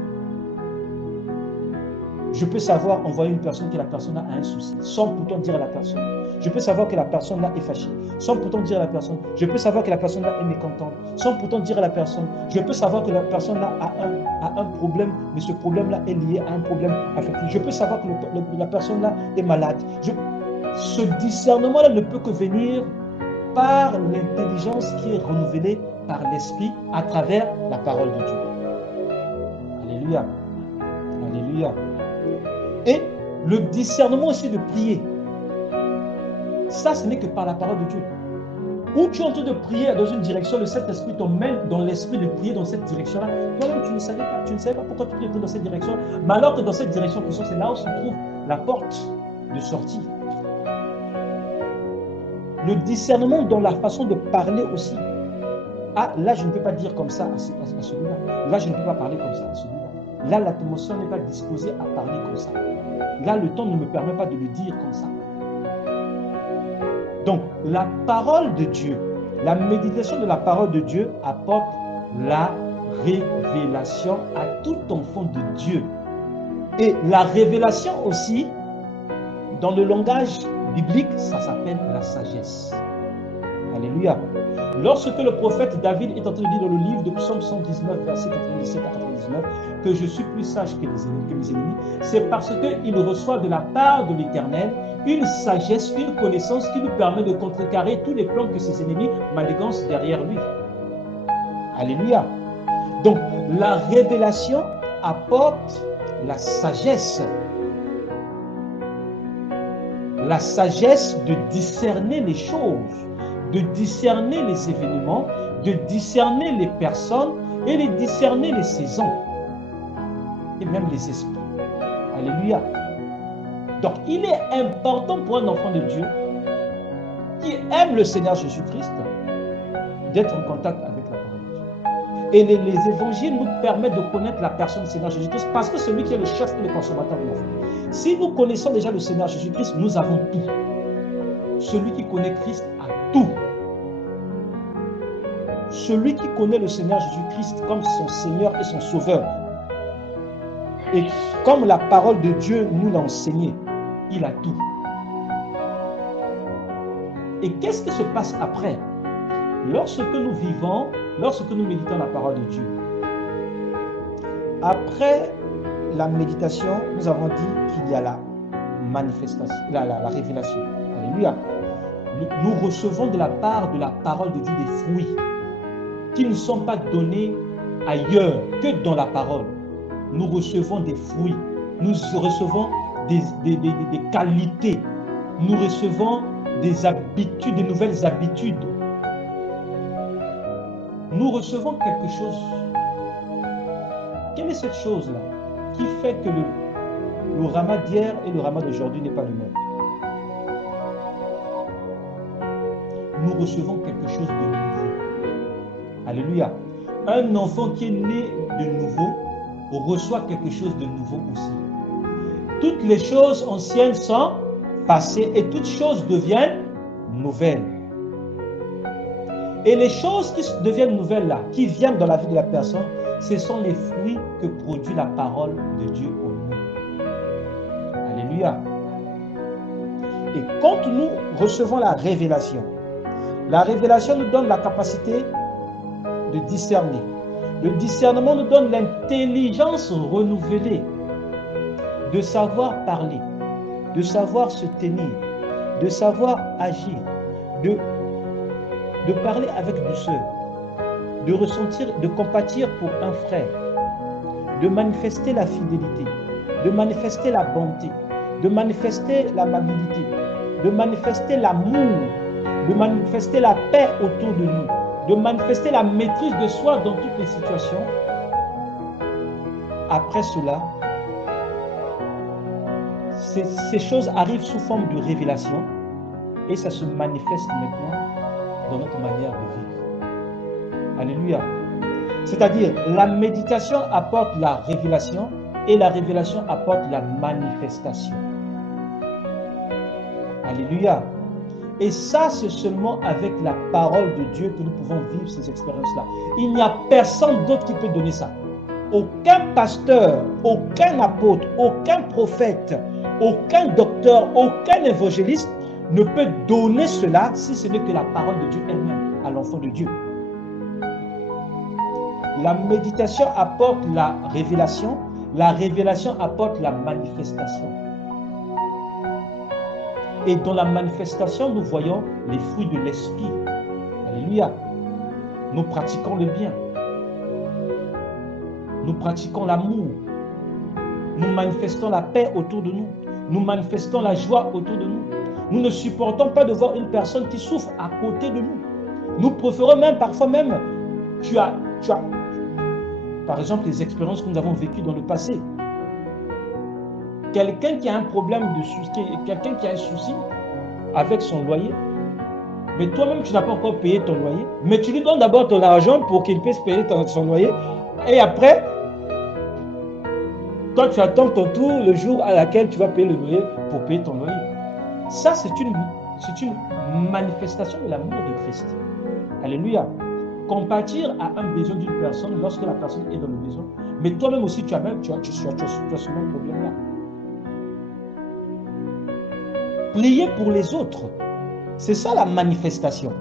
Je peux savoir envoyer une personne que la personne a un souci, sans pourtant dire à la personne. Je peux savoir que la personne là est fâchée, sans pourtant dire à la personne. Je peux savoir que la personne là est mécontente, sans pourtant dire à la personne. Je peux savoir que la personne là a un problème, mais ce problème là est lié à un problème affectif. Je peux savoir que la personne là est malade. Ce discernement là ne peut que venir par l'intelligence qui est renouvelée par l'Esprit à travers la parole de Dieu. Alléluia. Alléluia. Et le discernement aussi de prier. Ça, ce n'est que par la parole de Dieu. Où tu es en train de prier dans une direction, le Saint-Esprit t'emmène dans l'esprit de prier dans cette direction-là. Toi-même, tu ne savais pas pourquoi tu priais dans cette direction. Mais alors que dans cette direction, c'est là où se trouve la porte de sortie. Le discernement dans la façon de parler aussi. Ah, là, je ne peux pas dire comme ça à celui-là. Là, je ne peux pas parler comme ça à celui-là. Là, l'atmosphère n'est pas disposée à parler comme ça. là, le temps ne me permet pas de le dire comme ça. Donc, la parole de Dieu, la méditation de la parole de Dieu apporte la révélation à tout enfant de Dieu. Et la révélation aussi, dans le langage biblique, ça s'appelle la sagesse. Alléluia. Lorsque le prophète David est en train de dire dans le livre de Psaume 119, verset 97 à 99, que je suis plus sage que mes ennemis, c'est parce qu'il reçoit de la part de l'Éternel une sagesse, une connaissance qui lui permet de contrecarrer tous les plans que ses ennemis manigancent derrière lui. Alléluia. Donc, la révélation apporte la sagesse. La sagesse de discerner les choses, de discerner les événements, de discerner les personnes et de discerner les saisons et même les esprits. Alléluia. Donc, il est important pour un enfant de Dieu qui aime le Seigneur Jésus-Christ d'être en contact avec la parole de Dieu. Et les évangiles nous permettent de connaître la personne du Seigneur Jésus-Christ parce que celui qui est le chef et le consommateur de la foi. Si nous connaissons déjà le Seigneur Jésus-Christ, nous avons tout. Celui qui connaît Christ a tout. Celui qui connaît le Seigneur Jésus-Christ comme son Seigneur et son Sauveur, et comme la parole de Dieu nous l'a enseigné, il a tout. Et qu'est-ce qui se passe après? Lorsque nous vivons, lorsque nous méditons la parole de Dieu, après la méditation, nous avons dit qu'il y a la manifestation, la révélation. Alléluia. Nous recevons de la part de la parole de Dieu des fruits qui ne sont pas donnés ailleurs que dans la parole. Nous recevons des fruits, nous recevons des qualités, nous recevons des habitudes, des nouvelles habitudes. Nous recevons quelque chose. Quelle est cette chose-là qui fait que le Rama d'hier et le Rama d'aujourd'hui n'est pas le même? Nous recevons quelque chose de nouveau. Alléluia. Un enfant qui est né de nouveau reçoit quelque chose de nouveau aussi. Toutes les choses anciennes sont passées et toutes choses deviennent nouvelles. Et les choses qui deviennent nouvelles là, qui viennent dans la vie de la personne, ce sont les fruits que produit la parole de Dieu en nous. Alléluia. Et quand nous recevons la révélation nous donne la capacité de discerner. Le discernement nous donne l'intelligence renouvelée de savoir parler, de savoir se tenir, de savoir agir, de parler avec douceur, de ressentir, de compatir pour un frère, de manifester la fidélité, de manifester la bonté, de manifester l'amabilité, de manifester l'amour, de manifester la paix autour de nous, de manifester la maîtrise de soi dans toutes les situations. Après cela, ces choses arrivent sous forme de révélation et ça se manifeste maintenant dans notre manière de vivre. Alléluia. C'est-à-dire, la méditation apporte la révélation et la révélation apporte la manifestation. Alléluia. Et ça, c'est seulement avec la parole de Dieu que nous pouvons vivre ces expériences-là. Il n'y a personne d'autre qui peut donner ça. Aucun pasteur, aucun apôtre, aucun prophète, aucun docteur, aucun évangéliste ne peut donner cela si ce n'est que la parole de Dieu elle-même à l'enfant de Dieu. La méditation apporte la révélation apporte la manifestation. Et dans la manifestation, nous voyons les fruits de l'esprit. Alléluia. Nous pratiquons le bien. Nous pratiquons l'amour. Nous manifestons la paix autour de nous. Nous manifestons la joie autour de nous. Nous ne supportons pas de voir une personne qui souffre à côté de nous. Nous préférons même, parfois même, tu as, par exemple, les expériences que nous avons vécues dans le passé. Quelqu'un qui a un problème de souci, quelqu'un qui a un souci avec son loyer, mais toi-même tu n'as pas encore payé ton loyer, mais tu lui donnes d'abord ton argent pour qu'il puisse payer son loyer, et après, Toi, tu attends ton tour le jour à laquelle tu vas payer le loyer pour payer ton loyer. Ça, c'est une manifestation de l'amour de Christ. Alléluia. Compatir à un besoin d'une personne lorsque la personne est dans le besoin. Mais toi-même aussi, tu as ce même problème-là. Priez pour les autres. C'est ça la manifestation.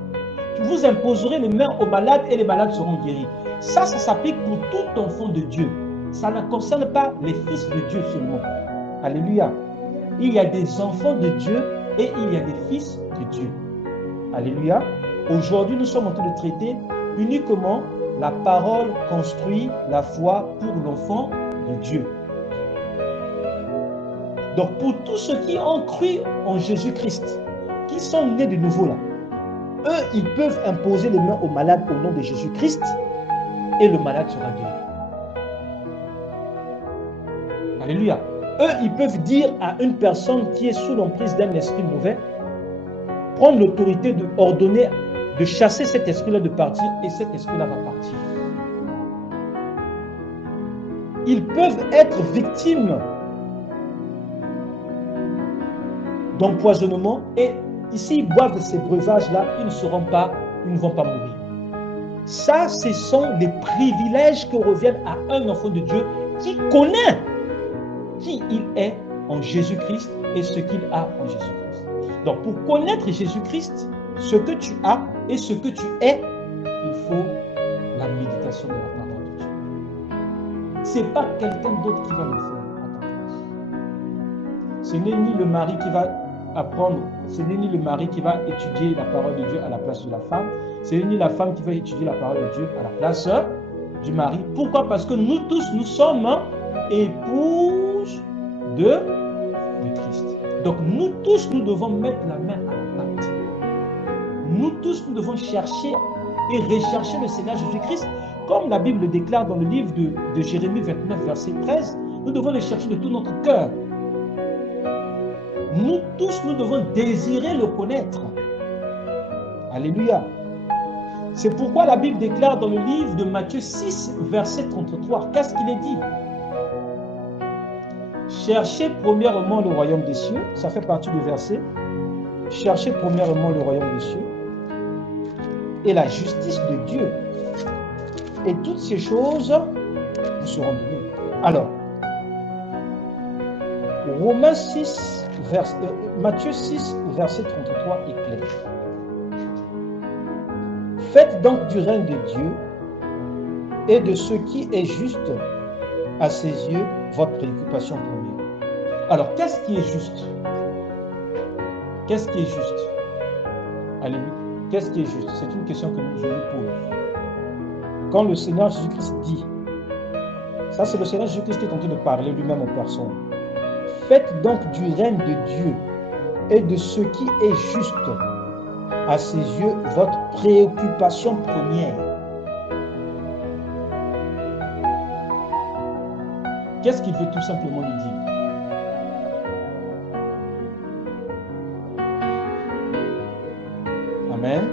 Vous imposerez les mains aux malades et les malades seront guéris. Ça s'applique pour tout enfant de Dieu. Ça ne concerne pas les fils de Dieu seulement. Alléluia. Il y a des enfants de Dieu et il y a des fils de Dieu. Alléluia. Aujourd'hui, nous sommes en train de traiter uniquement la parole construit la foi pour l'enfant de Dieu. Donc, pour tous ceux qui ont cru en Jésus-Christ, qui sont nés de nouveau là, eux, ils peuvent imposer les mains aux malades au nom de Jésus-Christ et le malade sera guéri. Alléluia. Eux, ils peuvent dire à une personne qui est sous l'emprise d'un esprit mauvais, prendre l'autorité de ordonner, de chasser cet esprit-là de partir et cet esprit-là va partir. Ils peuvent être victimes d'empoisonnement et s'ils boivent ces breuvages-là, ils ne vont pas mourir. Ça, ce sont les privilèges qui reviennent à un enfant de Dieu qui connaît qui il est en Jésus-Christ et ce qu'il a en Jésus-Christ. Donc, pour connaître Jésus-Christ, ce que tu as et ce que tu es, il faut la méditation de la parole de Dieu. Ce n'est pas quelqu'un d'autre qui va le faire à ta place. Ce n'est ni le mari qui va apprendre, ce n'est ni le mari qui va étudier la parole de Dieu à la place de la femme, ce n'est ni la femme qui va étudier la parole de Dieu à la place du mari. Pourquoi? Parce que nous tous, nous sommes épouses de Christ. Donc nous tous, nous devons mettre la main à la pâte. Nous tous, nous devons chercher et rechercher le Seigneur Jésus-Christ, comme la Bible déclare dans le livre de Jérémie 29, verset 13, nous devons le chercher de tout notre cœur. Nous tous, nous devons désirer le connaître. Alléluia. C'est pourquoi la Bible déclare dans le livre de Matthieu 6, verset 33, qu'est-ce qu'il est dit? Cherchez premièrement le royaume des cieux, ça fait partie du verset. Cherchez premièrement le royaume des cieux et la justice de Dieu. Et toutes ces choses vous seront données. Alors, Matthieu 6, verset 33 est clair. Faites donc du règne de Dieu et de ce qui est juste à ses yeux votre préoccupation première. Alors, qu'est-ce qui est juste? Qu'est-ce qui est juste? Alléluia. Qu'est-ce qui est juste? C'est une question que je vous pose. Quand le Seigneur Jésus-Christ dit, ça c'est le Seigneur Jésus-Christ qui est en train de parler lui-même en personne. Faites donc du règne de Dieu et de ce qui est juste à ses yeux votre préoccupation première. Qu'est-ce qu'il veut tout simplement lui dire? Amen.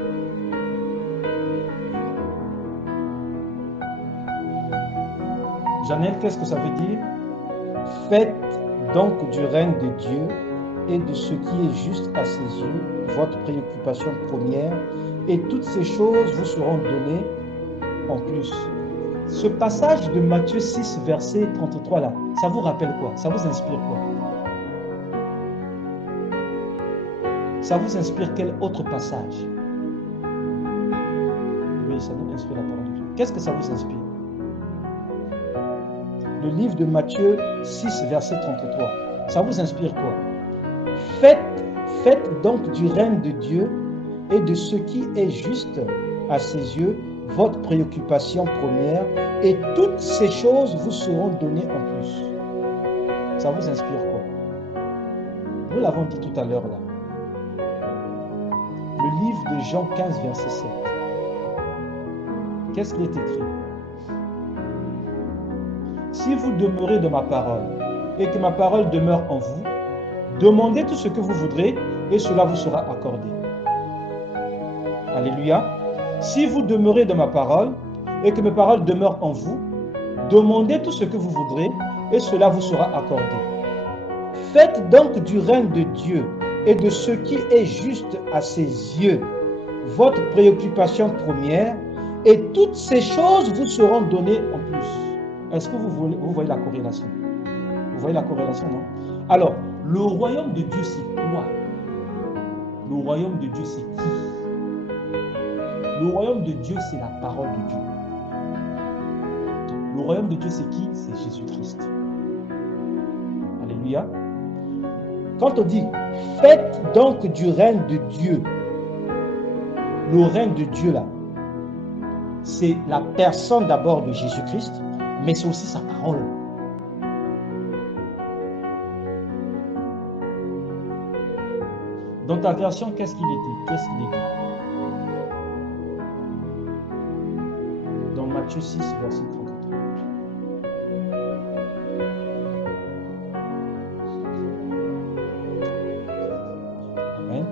Janelle, qu'est-ce que ça veut dire? Faites donc du règne de Dieu et de ce qui est juste à ses yeux votre préoccupation première, et toutes ces choses vous seront données en plus. Ce passage de Matthieu 6, verset 33 là, ça vous rappelle quoi? Ça vous inspire quoi? Ça vous inspire quel autre passage? Oui, ça nous inspire la parole de Dieu. Qu'est-ce que ça vous inspire? Le livre de Matthieu 6, verset 33. Ça vous inspire quoi? Faites donc du règne de Dieu et de ce qui est juste à ses yeux votre préoccupation première, et toutes ces choses vous seront données en plus. Ça vous inspire quoi? Nous l'avons dit tout à l'heure là. Le livre de Jean 15, verset 7. Qu'est-ce qui est écrit? Si vous demeurez dans ma parole et que ma parole demeure en vous, demandez tout ce que vous voudrez et cela vous sera accordé. Alléluia. Si vous demeurez dans ma parole et que mes paroles demeurent en vous, demandez tout ce que vous voudrez et cela vous sera accordé. Faites donc du règne de Dieu et de ce qui est juste à ses yeux votre préoccupation première, et toutes ces choses vous seront données en plus. Est-ce que vous voyez la corrélation? Vous voyez la corrélation, non? Alors, le royaume de Dieu, c'est quoi? Le royaume de Dieu, c'est qui? Le royaume de Dieu, c'est la parole de Dieu. Le royaume de Dieu, c'est qui? C'est Jésus-Christ. Alléluia. Quand on dit « Faites donc du règne de Dieu », le règne de Dieu, là, c'est la personne d'abord de Jésus-Christ, mais c'est aussi sa parole. Dans ta version, qu'est-ce qu'il était? Qu'est-ce qu'il est dit? Dans Matthieu 6, verset 33. Amen.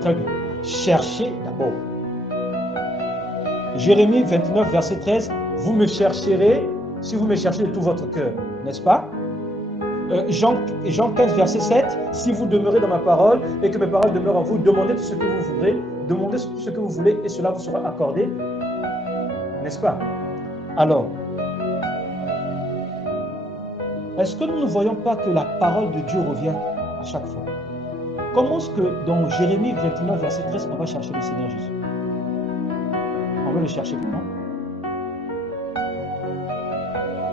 Très bien. Cherchez d'abord. Jérémie 29, verset 13. Vous me chercherez si vous me cherchez de tout votre cœur, n'est-ce pas? Jean 15, verset 7, si vous demeurez dans ma parole et que mes paroles demeurent en vous, demandez tout ce que vous voudrez, demandez tout ce que vous voulez et cela vous sera accordé. N'est-ce pas? Alors, est-ce que nous ne voyons pas que la parole de Dieu revient à chaque fois? Comment est-ce que dans Jérémie 29, verset 13, on va chercher le Seigneur Jésus? On va le chercher comment?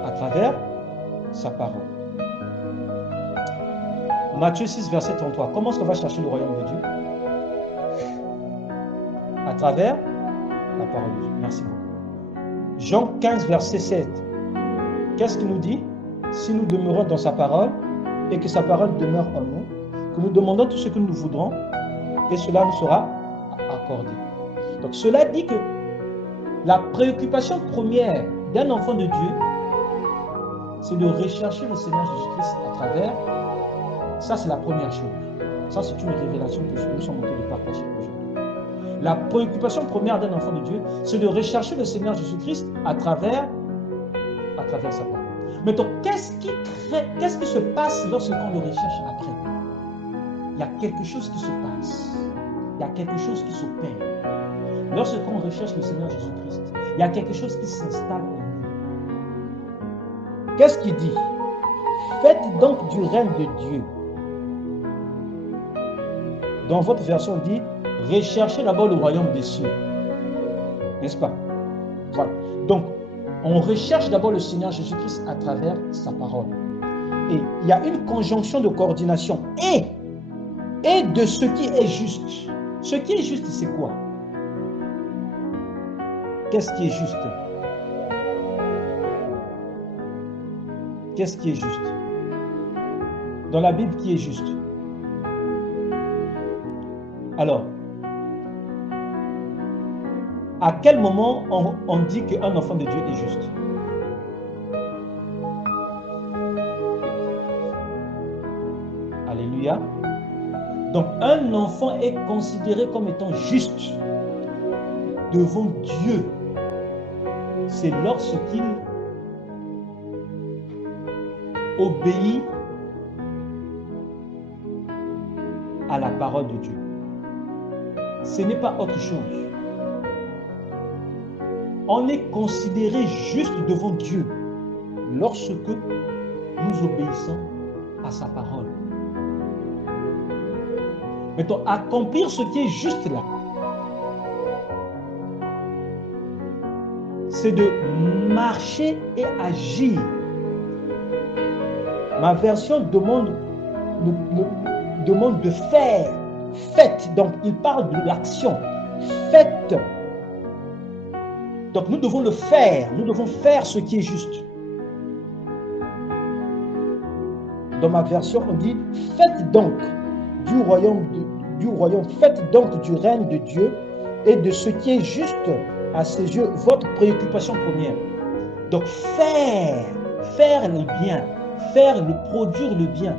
À travers sa parole. Matthieu 6, verset 33. Comment est-ce qu'on va chercher le royaume de Dieu? À travers la parole de Dieu. Merci beaucoup. Jean 15, verset 7. Qu'est-ce qu'il nous dit? Si nous demeurons dans sa parole et que sa parole demeure en nous, que nous demandons tout ce que nous voudrons et cela nous sera accordé. Donc cela dit que la préoccupation première d'un enfant de Dieu, c'est de rechercher le Seigneur Jésus-Christ à travers. Ça, c'est la première chose. Ça, c'est une révélation que nous sommes en train de partager aujourd'hui. La préoccupation première d'un enfant de Dieu, c'est de rechercher le Seigneur Jésus-Christ à travers sa parole. Maintenant, qu'est-ce qui se passe lorsqu'on le recherche après? Il y a quelque chose qui se passe. Il y a quelque chose qui s'opère. Lorsqu'on recherche le Seigneur Jésus-Christ, il y a quelque chose qui s'installe en nous. Qu'est-ce qu'il dit? Faites donc du règne de Dieu. Dans votre version, on dit recherchez d'abord le royaume des cieux. N'est-ce pas? Voilà. Donc, on recherche d'abord le Seigneur Jésus-Christ à travers sa parole. Et il y a une conjonction de coordination. Et de ce qui est juste. Ce qui est juste, c'est quoi? Qu'est-ce qui est juste? Qu'est-ce qui est juste? Dans la Bible, qui est juste? Alors, à quel moment on dit qu'un enfant de Dieu est juste? Alléluia. Donc, un enfant est considéré comme étant juste devant Dieu. C'est lorsqu'il obéit à la parole de Dieu. Ce n'est pas autre chose. On est considéré juste devant Dieu lorsque nous obéissons à sa parole. Maintenant, accomplir ce qui est juste là, c'est de marcher et agir. Ma version demande de faire. Faites. Donc, il parle de l'action. Faites. Donc, nous devons le faire. Nous devons faire ce qui est juste. Dans ma version, on dit faites donc du royaume, faites donc du règne de Dieu et de ce qui est juste à ses yeux, votre préoccupation première. Donc, faire le bien, produire le bien,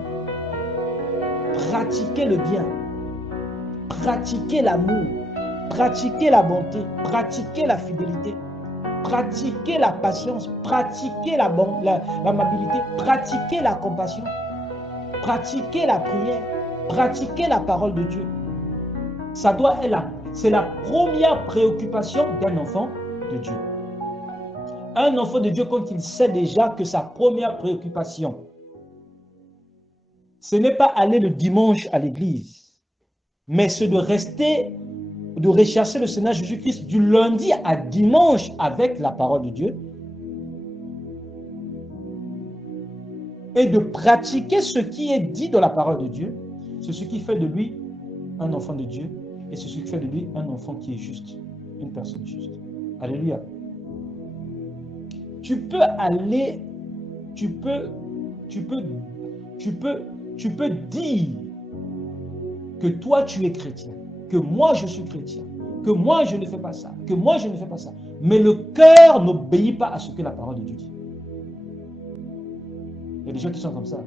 pratiquer le bien, pratiquer l'amour, pratiquer la bonté, pratiquer la fidélité, pratiquer la patience, pratiquer l'amabilité, pratiquer la compassion, pratiquer la prière, pratiquer la parole de Dieu. Ça doit être c'est la première préoccupation d'un enfant de Dieu. Un enfant de Dieu, quand il sait déjà que sa première préoccupation, ce n'est pas aller le dimanche à l'église, mais c'est de rester, de rechercher le Seigneur Jésus-Christ du lundi à dimanche avec la parole de Dieu et de pratiquer ce qui est dit dans la parole de Dieu, c'est ce qui fait de lui un enfant de Dieu et c'est ce qui fait de lui un enfant qui est juste, une personne juste. Alléluia. Tu peux aller, tu peux dire que toi tu es chrétien, que moi je suis chrétien, que moi je ne fais pas ça, que moi je ne fais pas ça. Mais le cœur n'obéit pas à ce que la parole de Dieu dit. Il y a des gens qui sont comme ça.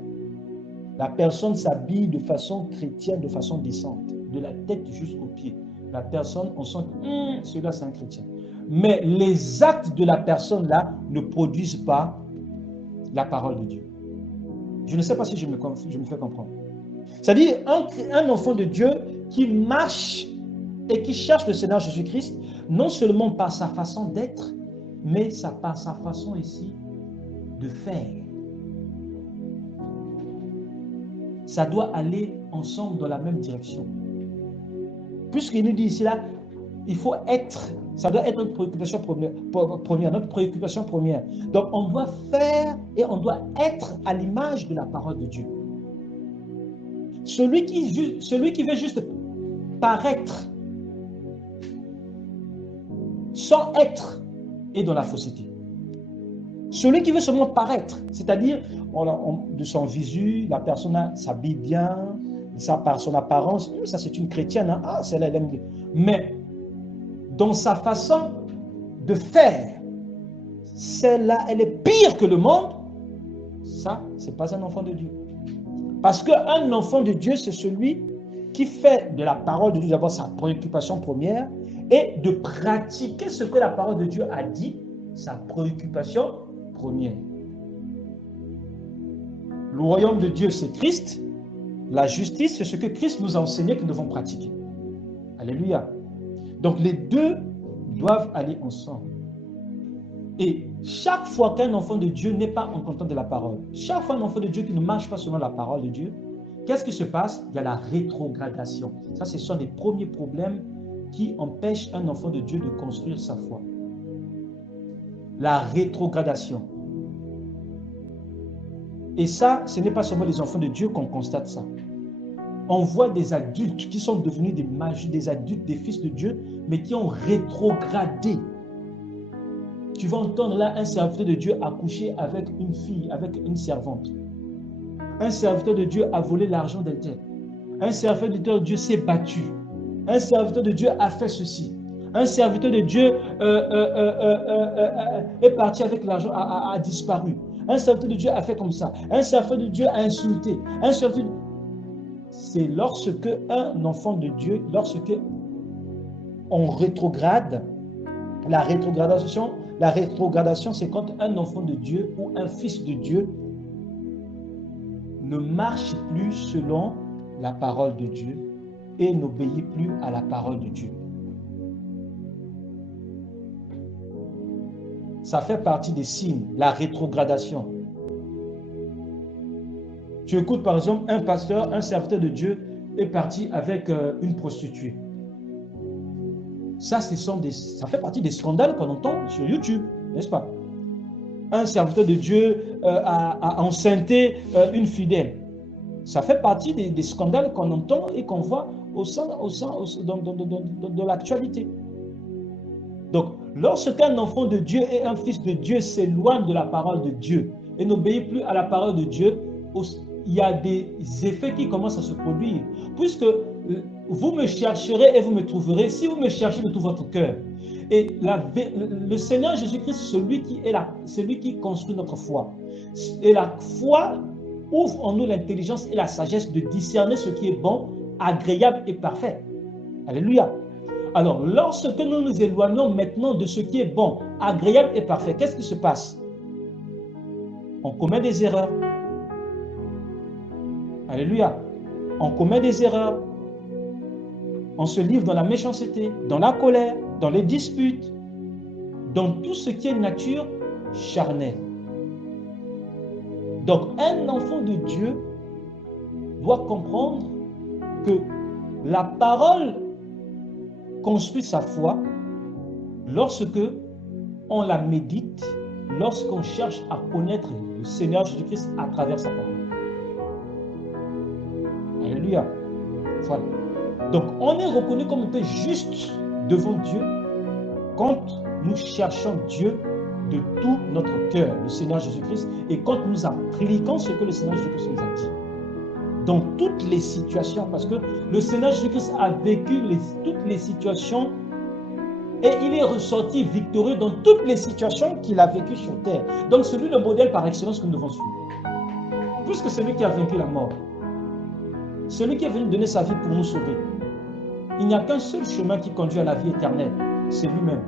La personne s'habille de façon chrétienne, de façon décente, de la tête jusqu'aux pieds. La personne, on sent que celui-là c'est un chrétien. Mais les actes de la personne là ne produisent pas la parole de Dieu. Je ne sais pas si je me fais comprendre. C'est-à-dire un enfant de Dieu qui marche et qui cherche le Seigneur Jésus-Christ, non seulement par sa façon d'être, mais par sa façon ici de faire. Ça doit aller ensemble dans la même direction. Puisqu'il nous dit ici là, il faut être, ça doit être notre préoccupation première, notre préoccupation première. Donc on doit faire et on doit être à l'image de la parole de Dieu. Celui qui veut juste paraître sans être est dans la fausseté. Celui qui veut seulement paraître, c'est-à-dire de son visu, la personne s'habille bien, ça par son apparence, ça c'est une chrétienne, hein? Ah, celle-là elle aime bien. Mais dans sa façon de faire, celle-là elle est pire que le monde. Ça, c'est pas un enfant de Dieu. Parce qu'un enfant de Dieu, c'est celui qui fait de la parole de Dieu d'abord sa préoccupation première et de pratiquer ce que la parole de Dieu a dit, sa préoccupation première. Le royaume de Dieu, c'est Christ. La justice, c'est ce que Christ nous a enseigné que nous devons pratiquer. Alléluia. Donc les deux doivent aller ensemble. Et chaque fois qu'un enfant de Dieu n'est pas en contact de la parole, chaque fois un enfant de Dieu qui ne marche pas selon la parole de Dieu, qu'est-ce qui se passe? Il y a la rétrogradation. Ça, ce sont les premiers problèmes qui empêchent un enfant de Dieu de construire sa foi. La rétrogradation. Et ça, ce n'est pas seulement les enfants de Dieu qu'on constate ça. On voit des adultes qui sont devenus des mages, des adultes, des fils de Dieu, mais qui ont rétrogradé. Tu vas entendre là un serviteur de Dieu accoucher avec une fille, avec une servante. Un serviteur de Dieu a volé l'argent d'un tel. Un serviteur de Dieu s'est battu. Un serviteur de Dieu a fait ceci. Un serviteur de Dieu est parti avec l'argent, a disparu. Un serviteur de Dieu a fait comme ça. Un serviteur de Dieu a insulté. C'est lorsque un enfant de Dieu, lorsque on rétrograde, la rétrogradation, c'est quand un enfant de Dieu ou un fils de Dieu ne marche plus selon la parole de Dieu et n'obéit plus à la parole de Dieu. Ça fait partie des signes, la rétrogradation. Tu écoutes par exemple un pasteur, un serviteur de Dieu est parti avec une prostituée. Ça fait partie des scandales qu'on entend sur YouTube, n'est-ce pas? Un serviteur de Dieu a enceinté une fidèle. Ça fait partie des scandales qu'on entend et qu'on voit dans l'actualité. Donc, lorsqu'un enfant de Dieu et un fils de Dieu s'éloignent de la parole de Dieu et n'obéissent plus à la parole de Dieu, il y a des effets qui commencent à se produire. Puisque vous me chercherez et vous me trouverez, si vous me cherchez de tout votre cœur. Et le Seigneur Jésus-Christ, celui qui construit notre foi. Et la foi ouvre en nous l'intelligence et la sagesse de discerner ce qui est bon, agréable et parfait. Alléluia. Alors, lorsque nous nous éloignons maintenant de ce qui est bon, agréable et parfait, qu'est-ce qui se passe? On commet des erreurs. Alléluia. On commet des erreurs. On se livre dans la méchanceté, dans la colère, dans les disputes, dans tout ce qui est nature charnelle. Donc, un enfant de Dieu doit comprendre que la parole construit sa foi lorsque on la médite, lorsqu'on cherche à connaître le Seigneur Jésus-Christ à travers sa parole. Alléluia. Voilà. Donc, on est reconnu comme un peu juste devant Dieu quand nous cherchons Dieu de tout notre cœur, le Seigneur Jésus-Christ, et quand nous appliquons ce que le Seigneur Jésus-Christ nous a dit. Dans toutes les situations, parce que le Seigneur Jésus-Christ a vécu toutes les situations et il est ressorti victorieux dans toutes les situations qu'il a vécues sur terre. Donc, c'est lui le modèle par excellence que nous devons suivre. Puisque c'est lui qui a vaincu la mort. Celui qui est venu donner sa vie pour nous sauver. Il n'y a qu'un seul chemin qui conduit à la vie éternelle. C'est lui-même.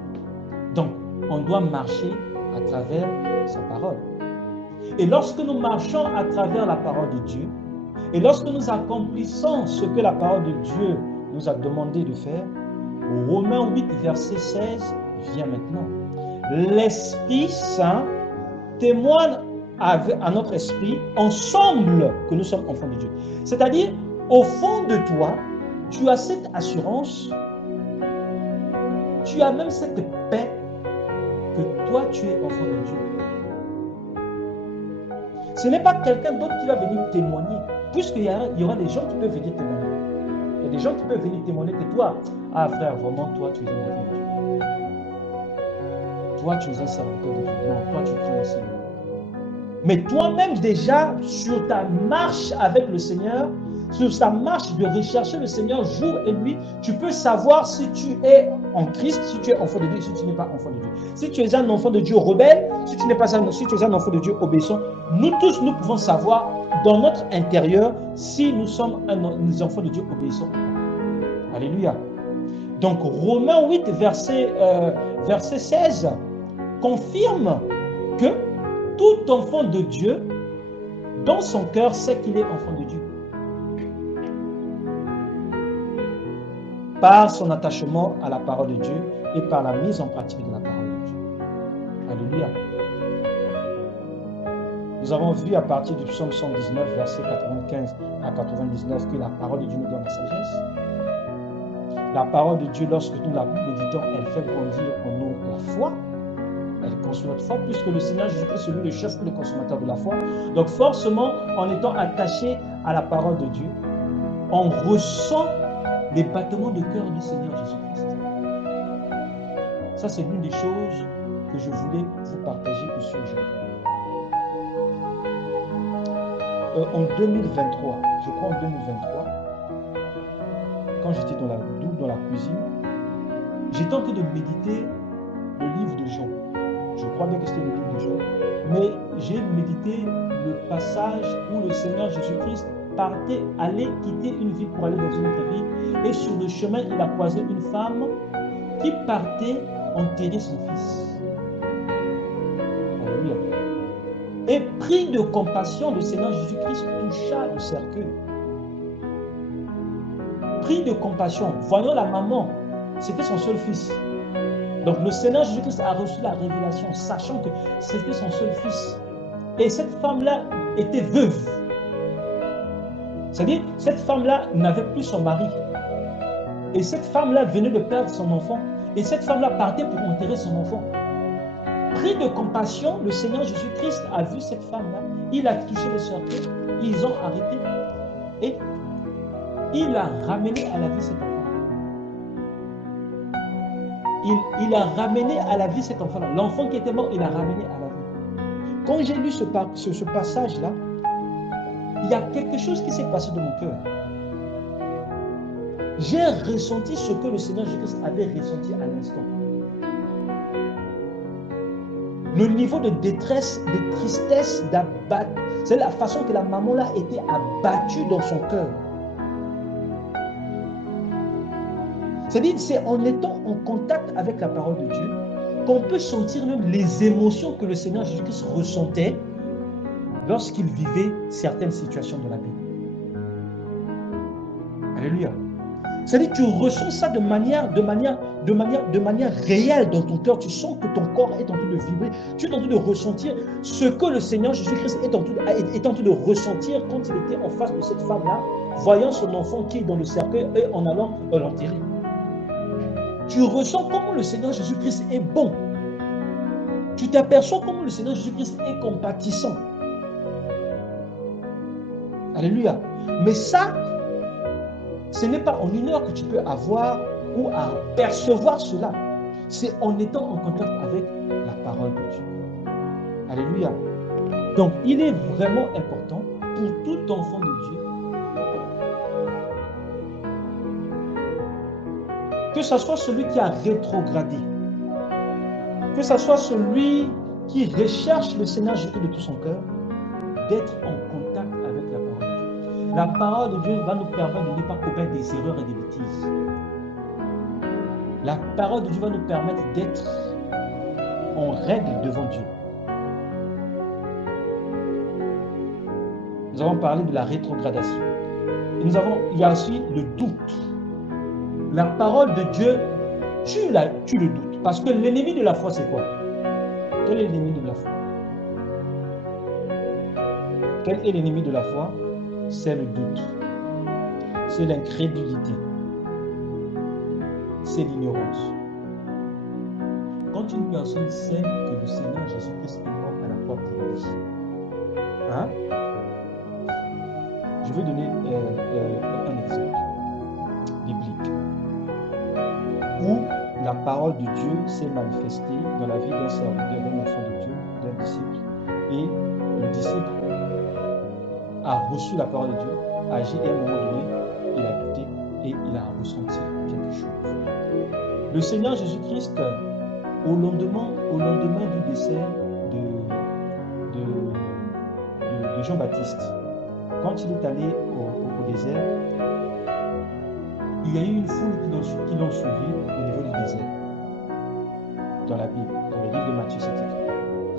Donc, on doit marcher à travers sa parole. Et lorsque nous marchons à travers la parole de Dieu, et lorsque nous accomplissons ce que la parole de Dieu nous a demandé de faire, Romains 8, verset 16 vient maintenant. L'Esprit Saint témoigne à notre esprit ensemble que nous sommes enfants de Dieu. C'est-à-dire, au fond de toi, tu as cette assurance, tu as même cette paix que toi, tu es enfant de Dieu. Ce n'est pas quelqu'un d'autre qui va venir témoigner, puisqu'il y aura des gens qui peuvent venir témoigner. Il y a des gens qui peuvent venir témoigner que toi, ah frère, vraiment, toi, tu es un enfant de Dieu. Toi, tu es un serviteur de Dieu. Non, toi, tu crains aussi. Mais toi-même déjà, sur ta marche avec le Seigneur, sur ta marche de rechercher le Seigneur jour et nuit, tu peux savoir si tu es en Christ, si tu es enfant de Dieu, si tu n'es pas enfant de Dieu. Si tu es un enfant de Dieu rebelle, si tu n'es pas si tu es un enfant de Dieu obéissant, nous tous, nous pouvons savoir dans notre intérieur si nous sommes des enfants de Dieu obéissants ou pas. Alléluia. Donc Romains 8, verset 16, confirme que tout enfant de Dieu, dans son cœur, sait qu'il est enfant de Dieu. Par son attachement à la parole de Dieu et par la mise en pratique de la parole de Dieu. Alléluia. Nous avons vu à partir du psaume 119, verset 95 à 99, que la parole de Dieu nous donne la sagesse. La parole de Dieu, lorsque nous la méditons, elle fait grandir en nous la foi. Elle construit notre foi, puisque le Seigneur Jésus-Christ, c'est lui le chef, le consommateur de la foi. Donc forcément, en étant attaché à la parole de Dieu, on ressent les battements de cœur du Seigneur Jésus-Christ. Ça, c'est l'une des choses que je voulais vous partager ici aujourd'hui. En 2023, je crois en 2023, quand j'étais dans la cuisine, j'ai tenté de méditer le livre de Jean. Je crois bien que c'était le livre de Jean, mais j'ai médité le passage où le Seigneur Jésus-Christ allait quitter une ville pour aller dans une autre ville, et sur le chemin, il a croisé une femme qui partait enterrer son fils. Alléluia. Et pris de compassion, le Seigneur Jésus-Christ toucha le cercueil. Pris de compassion, voyant la maman, c'était son seul fils. Donc le Seigneur Jésus-Christ a reçu la révélation, sachant que c'était son seul fils. Et cette femme-là était veuve. C'est-à-dire, cette femme-là n'avait plus son mari. Et cette femme-là venait de perdre son enfant. Et cette femme-là partait pour enterrer son enfant. Pris de compassion, le Seigneur Jésus-Christ a vu cette femme-là. Il a touché le cercueil. Ils ont arrêté. Et il a ramené à la vie cet enfant. Il a ramené à la vie cet enfant-là. L'enfant qui était mort, il a ramené à la vie. Quand j'ai lu ce passage-là, il y a quelque chose qui s'est passé dans mon cœur. J'ai ressenti ce que le Seigneur Jésus-Christ avait ressenti à l'instant. Le niveau de détresse, de tristesse, d'abattement, c'est la façon que la maman là était abattue dans son cœur. C'est-à-dire, c'est en étant en contact avec la parole de Dieu qu'on peut sentir même les émotions que le Seigneur Jésus-Christ ressentait lorsqu'il vivait certaines situations de la Bible. Alléluia. C'est-à-dire, tu ressens ça de manière réelle dans ton cœur. Tu sens que ton corps est en train de vibrer. Tu es en train de ressentir ce que le Seigneur Jésus-Christ est en train de ressentir quand il était en face de cette femme-là, voyant son enfant qui est dans le cercueil et en allant l'enterrer. Tu ressens comment le Seigneur Jésus-Christ est bon. Tu t'aperçois comment le Seigneur Jésus-Christ est compatissant. Alléluia. Mais ça, ce n'est pas en une heure que tu peux avoir ou à percevoir cela. C'est en étant en contact avec la parole de Dieu. Alléluia. Donc, il est vraiment important pour tout enfant de Dieu que ce soit celui qui a rétrogradé, que ce soit celui qui recherche le Seigneur Jésus de tout son cœur, d'être en contact avec la parole de Dieu. La parole de Dieu va nous permettre de ne pas commettre des erreurs et des bêtises. La parole de Dieu va nous permettre d'être en règle devant Dieu. Nous avons parlé de la rétrogradation. Et il y a aussi le doute. La parole de Dieu tue le doute. Parce que l'ennemi de la foi, c'est quoi? Quel est l'ennemi de la foi? Quel est l'ennemi de la foi? C'est le doute. C'est l'incrédulité. C'est l'ignorance. Quand une personne sait que le Seigneur Jésus-Christ est mort à la croix pour lui, je vais donner un exemple biblique où la parole de Dieu s'est manifestée dans la vie d'un serviteur, d'un enfant de Dieu, d'un disciple, et le disciple a reçu la parole de Dieu, a agi, et à un moment donné, il a douté et il a ressenti quelque chose. Le Seigneur Jésus-Christ, au lendemain du décès de Jean-Baptiste, quand il est allé au désert, il y a eu une foule qui l'ont suivi au niveau du désert. Dans la Bible, dans le livre de Matthieu, c'est écrit.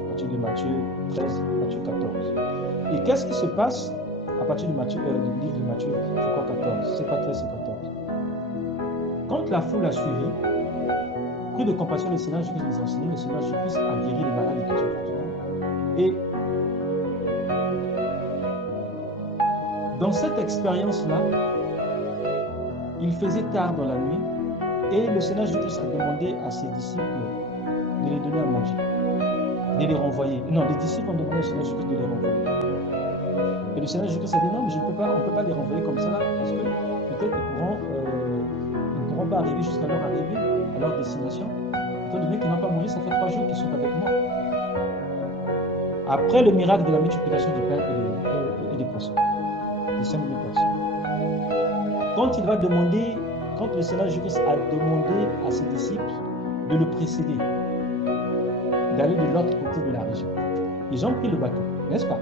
À partir de Matthieu 13, Matthieu 14. Et qu'est-ce qui se passe à partir du livre de Matthieu, je crois 14, c'est pas 13, c'est 14. Quand la foule a suivi, pris de compassion, le Seigneur Jésus les enseignait, le Seigneur Jésus a guéri les malades et tout ça. Et dans cette expérience-là, il faisait tard dans la nuit et le Seigneur Jésus a demandé à ses disciples de les donner à manger, de les renvoyer. Non, les disciples ont demandé au Seigneur Jésus de les renvoyer. Et le Seigneur Jésus a dit non, mais on ne peut pas les renvoyer comme ça là, parce que peut-être ils ne pourront pas arriver jusqu'à leur arrivée, à leur destination. Étant donné qu'ils n'ont pas mangé, ça fait 3 jours qu'ils sont avec moi. Après le miracle de la multiplication du pain et des poissons, des 5 000 personnes. Quand le Seigneur Jésus a demandé à ses disciples de le précéder, d'aller de l'autre côté de la région, ils ont pris le bateau, n'est-ce pas?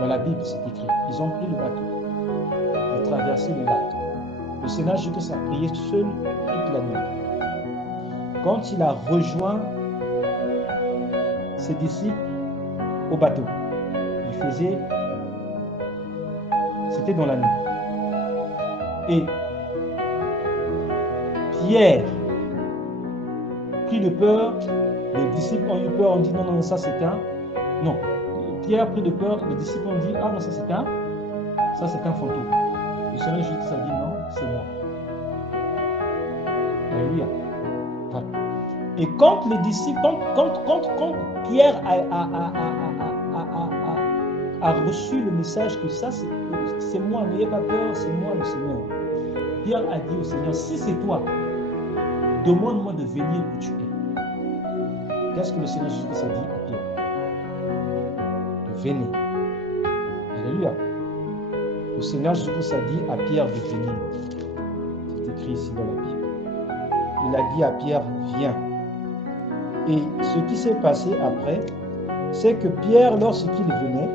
Dans la Bible, c'est écrit. Ils ont pris le bateau pour traverser le lac. Le Seigneur Jésus a prié seul toute la nuit. Quand il a rejoint ses disciples au bateau, c'était dans la nuit. Et Pierre, pris de peur, les disciples ont eu peur, ont dit non, ça c'est un. Non. Pierre, pris de peur, les disciples ont dit ah non, ça c'est un fantôme. Le Seigneur Jésus a dit non, c'est moi. Alléluia. Voilà. Et quand les disciples, quand Pierre a reçu le message que ça c'est moi, n'ayez pas peur, c'est moi le Seigneur. Pierre a dit au Seigneur, si c'est toi, demande-moi de venir où tu es. Qu'est-ce que le Seigneur Jésus a dit à Pierre? De venir. Alléluia. Le Seigneur Jésus a dit à Pierre de venir. C'est écrit ici dans la Bible. Il a dit à Pierre, viens. Et ce qui s'est passé après, c'est que Pierre, lorsqu'il venait,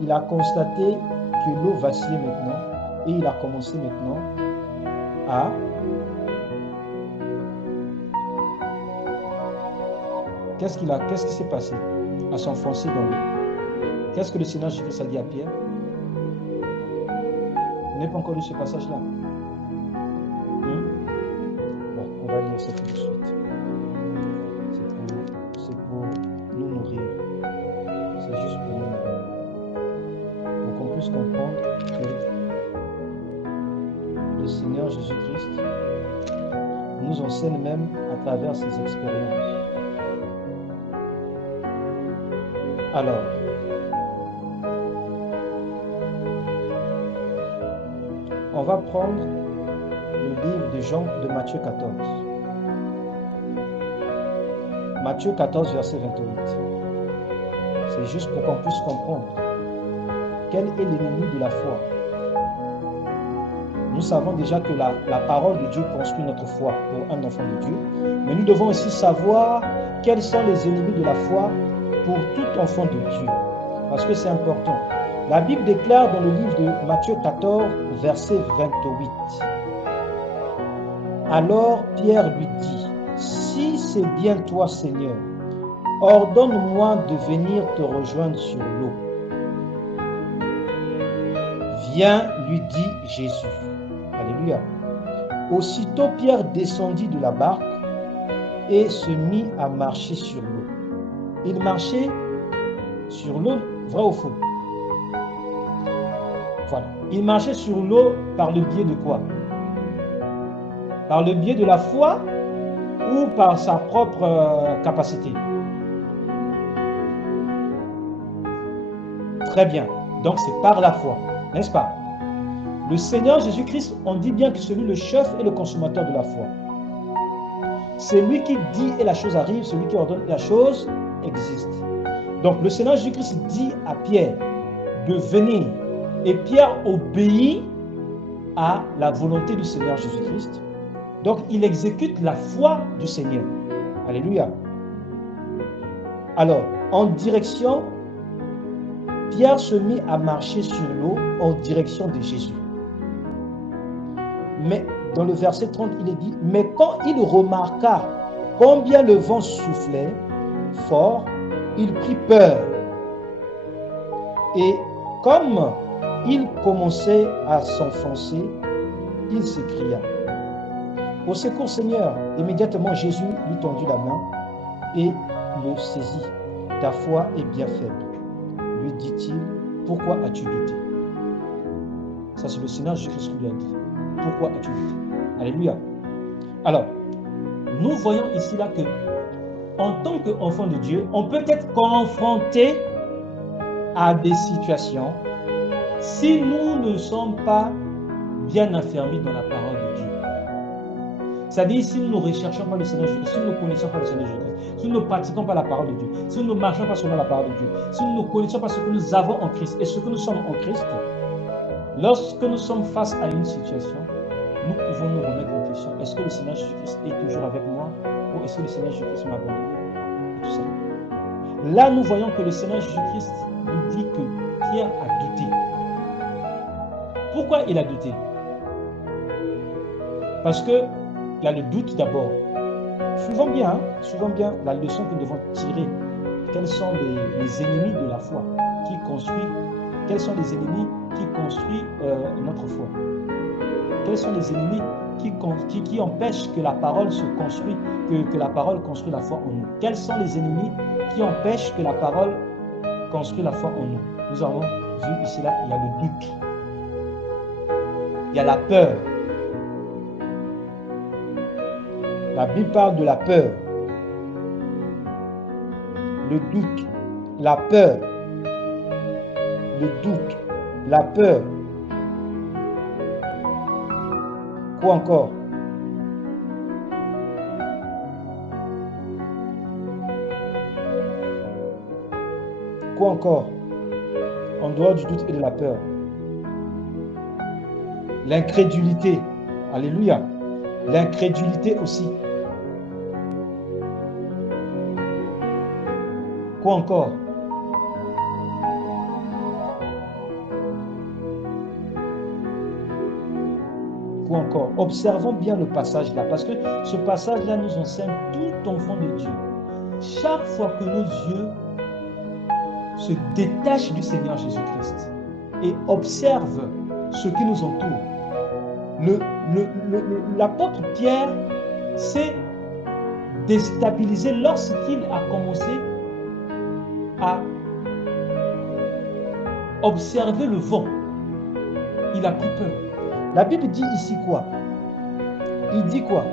il a constaté que l'eau vacillait maintenant et il a commencé maintenant à qu'est-ce qui s'est passé? À s'enfoncer dans l'eau. Qu'est-ce que le Seigneur Jésus a dit à Pierre? Vous n'avez pas encore lu ce passage-là? Bon, on va lire ça tout de suite. C'est pour nous nourrir. C'est juste pour nous nourrir. Pour qu'on puisse comprendre que le Seigneur Jésus-Christ nous enseigne même à travers ses expériences. Alors, on va prendre le livre de Jean de Matthieu 14. Matthieu 14, verset 28. C'est juste pour qu'on puisse comprendre quel est l'ennemi de la foi. Nous savons déjà que la parole de Dieu construit notre foi pour un enfant de Dieu, mais nous devons aussi savoir quels sont les ennemis de la foi pour tout enfant de Dieu, parce que c'est important. La Bible déclare dans le livre de Matthieu 14, verset 28. Alors Pierre lui dit, « Si c'est bien toi, Seigneur, ordonne-moi de venir te rejoindre sur l'eau. » Viens, lui dit Jésus. Alléluia. Aussitôt Pierre descendit de la barque et se mit à marcher sur l'eau. Il marchait sur l'eau, vrai ou faux? Voilà. Il marchait sur l'eau par le biais de quoi? Par le biais de la foi ou par sa propre capacité? Très bien. Donc c'est par la foi, n'est-ce pas? Le Seigneur Jésus-Christ, on dit bien que c'est lui le chef et le consommateur de la foi. C'est lui qui dit et la chose arrive, celui qui ordonne et la chose existe. Donc le Seigneur Jésus-Christ dit à Pierre de venir, et Pierre obéit à la volonté du Seigneur Jésus-Christ. Donc il exécute la foi du Seigneur. Alléluia. Alors, en direction, Pierre se mit à marcher sur l'eau en direction de Jésus. Mais dans le verset 30, il est dit, mais quand il remarqua combien le vent soufflait fort, il prit peur. Et comme il commençait à s'enfoncer, il s'écria, « Au secours, Seigneur !» Immédiatement, Jésus lui tendit la main et le saisit. « Ta foi est bien faible, » lui dit-il, « pourquoi as-tu douté ?» Ça, c'est le Seigneur Jésus-Christ qui lui a dit. « Pourquoi as-tu douté ?» Alléluia. Alors, nous voyons ici là que, en tant qu'enfant de Dieu, on peut être confronté à des situations si nous ne sommes pas bien affermis dans la parole de Dieu. C'est-à-dire, si nous ne recherchons pas le Seigneur Jésus, si nous ne connaissons pas le Seigneur Jésus, si nous ne pratiquons pas la parole de Dieu, si nous ne marchons pas selon la parole de Dieu, si nous ne connaissons pas ce que nous avons en Christ et ce que nous sommes en Christ, lorsque nous sommes face à une situation, nous pouvons nous remettre en question. Est-ce que le Seigneur Jésus-Christ est toujours avec moi ou est-ce que le Seigneur Jésus-Christ m'a abandonné? Et tout ça. Là, nous voyons que le Seigneur Jésus-Christ nous dit que Pierre a douté. Pourquoi il a douté? Parce que il y a le doute d'abord. Suivons bien la leçon que nous devons tirer. Quels sont les ennemis de la foi qui construisent? Quels sont les ennemis qui construisent notre foi? Quels sont les ennemis qui empêchent que la parole se construise, que la parole construit la foi en nous? Quels sont les ennemis qui empêchent que la parole construise la foi en nous? Nous avons vu ici là, il y a le doute. Il y a la peur. La Bible parle de la peur. Le doute, la peur. Le doute, la peur. Quoi encore? Quoi encore? En dehors du doute et de la peur. L'incrédulité. Alléluia. L'incrédulité aussi. Quoi encore? coup encore, observons bien le passage là, parce que ce passage-là nous enseigne tout enfant de Dieu. Chaque fois que nos yeux se détachent du Seigneur Jésus-Christ et observent ce qui nous entoure, l'apôtre Pierre s'est déstabilisé lorsqu'il a commencé à observer le vent. Il a pris peur. La Bible dit ici quoi? Il dit quoi?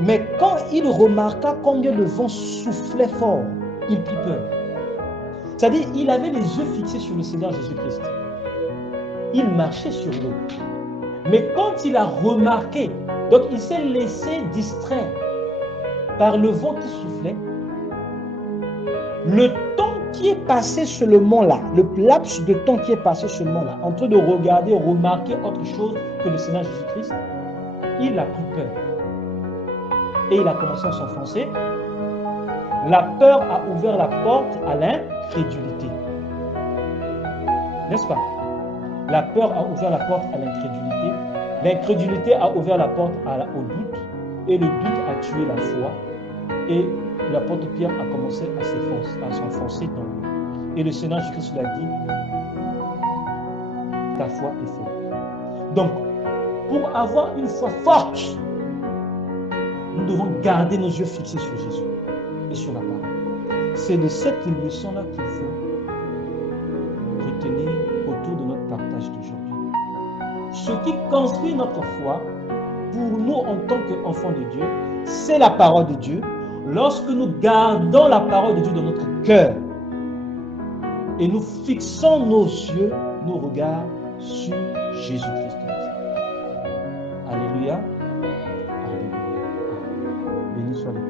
Mais quand il remarqua combien le vent soufflait fort, il prit peur. C'est-à-dire, il avait les yeux fixés sur le Seigneur Jésus-Christ. Il marchait sur l'eau. Mais quand il a remarqué, donc il s'est laissé distraire par le vent qui soufflait, le temps qui est passé seulement là, le laps de temps qui est passé seulement là, en train de regarder, remarquer autre chose que le Seigneur Jésus-Christ, il a pris peur. Et il a commencé à s'enfoncer. La peur a ouvert la porte à l'incrédulité. N'est-ce pas? La peur a ouvert la porte à l'incrédulité. L'incrédulité a ouvert la porte au doute. Et le doute a tué la foi. Et l'apôtre Pierre a commencé à s'enfoncer dans l'eau. Et le Seigneur Jésus-Christ l'a dit, ta foi est forte. Donc, pour avoir une foi forte, nous devons garder nos yeux fixés sur Jésus et sur la parole. C'est de cette leçon-là qu'il faut retenir autour de notre partage d'aujourd'hui. Ce qui construit notre foi, pour nous en tant qu'enfants de Dieu, c'est la parole de Dieu. Lorsque nous gardons la parole de Dieu dans notre cœur et nous fixons nos yeux, nos regards sur Jésus-Christ. Alléluia. Alléluia. Béni soit le